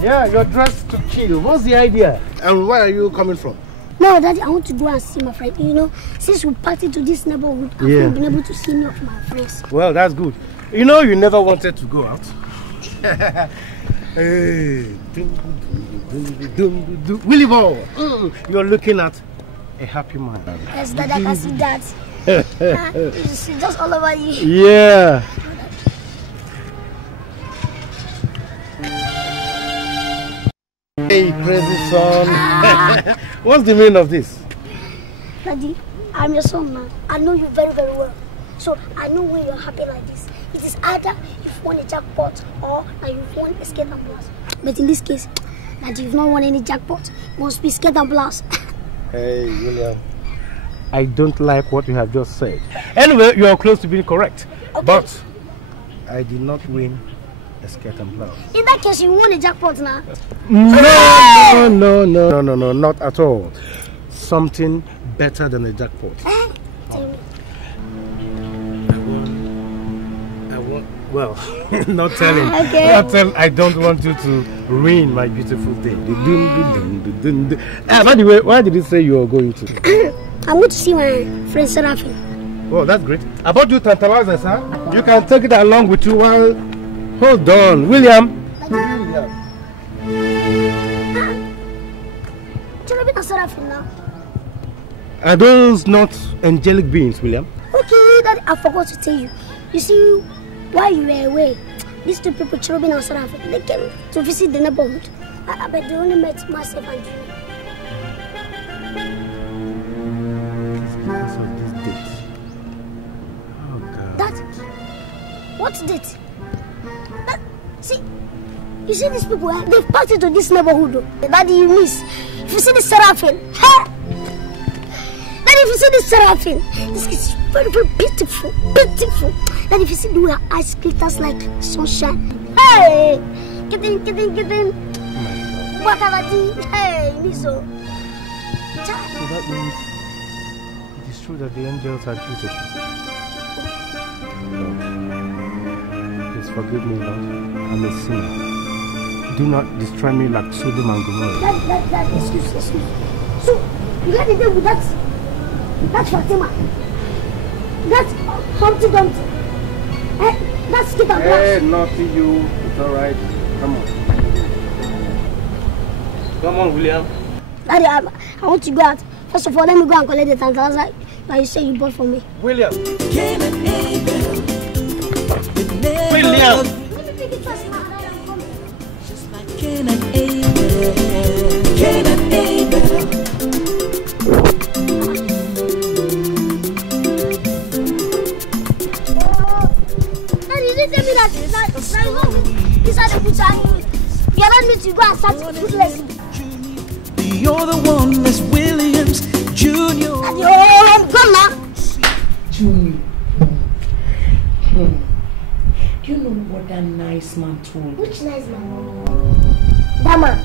Yeah, you're dressed to kill. What's the idea? And where are you coming from? No, Daddy, I want to go and see my friend. You know, since we party to this neighborhood, I've not been able to see any of my friends. Well, that's good. You know, you never wanted to go out. Hey, Willie Ball, you're looking at a happy man. Yes, Daddy, I can see that. It's just all over you. Yeah. Hey, crazy son. What's the meaning of this? Daddy, I'm your son now. I know you very, very well. So I know when you're happy like this. It is either you've won a jackpot or you've won a skate and blast. But in this case, Daddy, you've not won any jackpot. It must be skate and blast. Hey, William. I don't like what you have just said. Anyway, you are close to being correct. Okay. But I did not win a skirt and blouse. In that case, you won a jackpot now. No, not at all. Something better than a jackpot. Tell me. Well, not telling. Okay. Not tell. I don't want you to ruin my beautiful day. By the way, why did you say you are going to? I'm going to see my friend Seraphin. Oh, that's great. About you tantalizers, huh? You can take it along with you while... Hold on, William. Cherubim and Seraphin now. Are those not angelic beings, William? Okay, Daddy, I forgot to tell you. You see, while you were away, these two people, Cherubim and Seraphin, they came to visit the neighborhood. I bet they only met myself and you. So this date. Oh God. That? What date? That, see, you see these people, they've passed into this neighborhood. Daddy, you miss. If you see the Seraphim, Daddy, if you see the Seraphim, this is very, very beautiful, beautiful. Daddy, if you see the way her eyes glitters like sunshine. Hey, get in. What are you? Hey, Miso. So that means it is true that the angels are beautiful. Please forgive me, Lord. I'm a sinner. Do not destroy me like Sodom and Gomorrah. That, excuse. So, you got to deal with that Fatima. That's Humpty Dumpty. That's Skip and Glass. Hey, naughty you. It's alright. Come on. Come on, William. Daddy, I want to go out. First of all, let me go and collect the tantalizer that you say you bought for me. William. Cain and Abel. William. Let me take it first, man. I'm coming. Just like Cain and Abel. Cain and Abel. Daddy, you didn't tell me that inside the butcher, you allowed me to go and start food lesson. You're the one, Miss Williams, Junior. Daddy, come now. Junior. Do you know what that nice man told me? Which nice man? That man.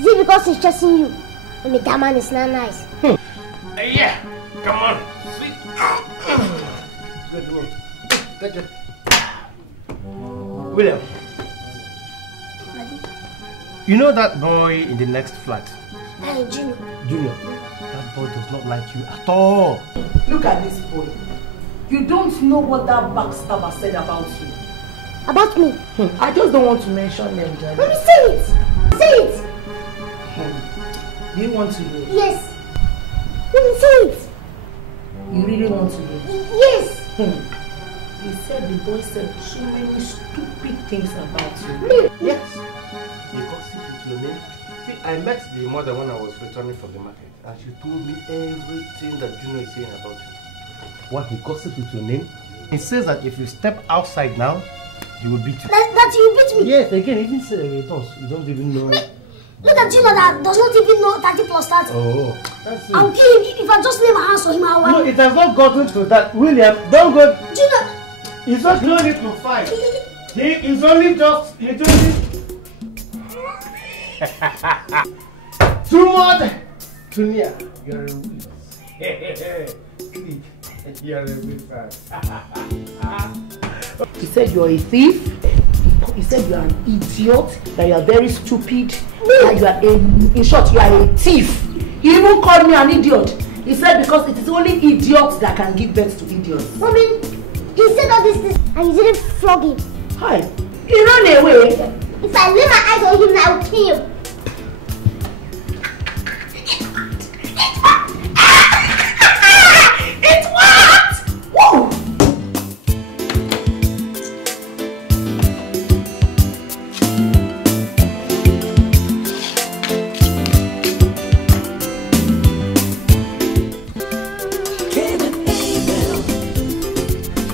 Is it because he's chasing you? I mean, that man is not nice. Yeah, come on. Sweet. Good one. Take it. William. Daddy. You know that boy in the next flat? Hey, Junior. Junior. That boy does not like you at all. Look at this boy. You don't know what that backstabber said about you. About me? I just don't want to mention them, Daddy. Let me say it. Say it. Do you want to hear it? Yes. Let me say it. You really want to hear it? Yes. He said the boy said so many stupid things about you. Me. Yes. You gossip with your name. See, I met the mother when I was returning from the market, and she told me everything that Juno is saying about you. What, he gossips with your name? He says that if you step outside now, he will beat you. That you beat me? Yes, again, even say that he does. You don't even know. Look at Juno that does not even know 30 plus 30. Oh, that's it. I'll kill him if I just lay my hands on him. No, it has not gotten to that. William, don't go. Juno. He's not going to fight. He is only just. Too much. Tunia, you're a weak. You're a weak fan. He said you're a thief. He said you're an idiot. That you're very stupid. That you are in short, you are a thief. He even called me an idiot. He said because it is only idiots that can give birth to idiots. Mommy, he said all these things and you didn't flog him. Hi. He ran away. If I lay my eyes on him, I will kill him. It worked! Whoa! Cain and Abel,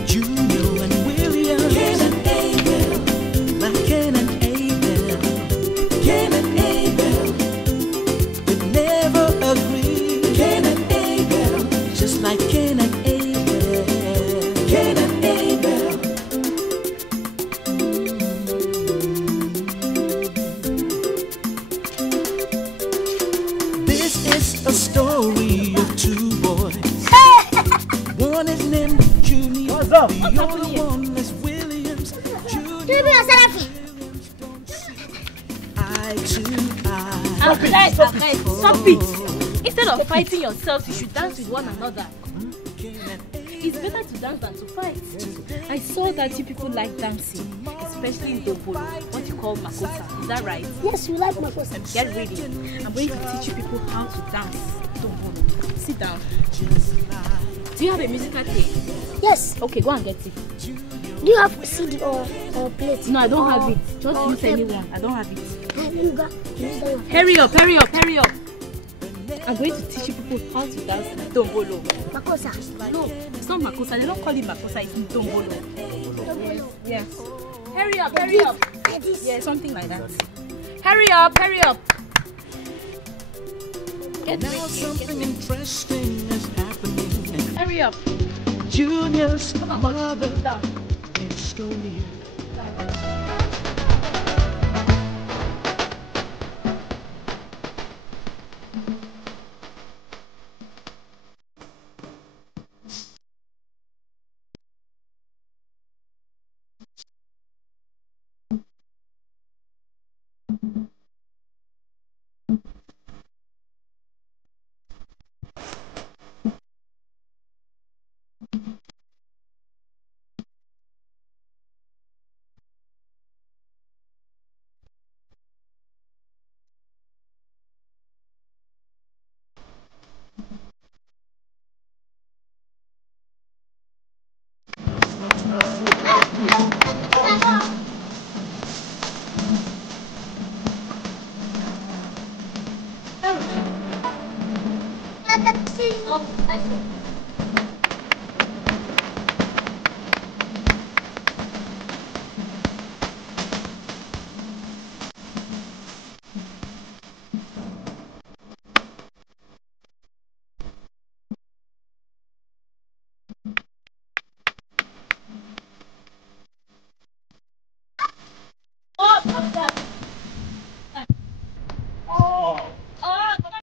Junior and William. Cain and Abel, like Cain and Abel. Cain and one is named Junior. What's up? The other one is Williams. Give me a selfie. Eye to eye. Stop it! Instead of fighting yourself, you should dance with one another. It's better to dance than to fight. I saw that you people like dancing, especially in Dobolo, what you call Makosa. Is that right? Yes, we like Makosa. Get ready. I'm going to teach you people how to dance Dobolo. Sit down. Do you have a musical tape? Yes. Okay, go and get it. Do you have CD or plate? No, I don't have it. Just use anyone. I don't have it. Hurry up. Hurry up. I'm going to teach you people how to dance Dombolo. Makosa. No, it's not Makosa. They don't call it Makosa. It's Dombolo. Yes. Hurry up. Yeah, something like that. Hurry up. Get Now ready. something interesting is happening. Hurry up. Junior's mother is still near.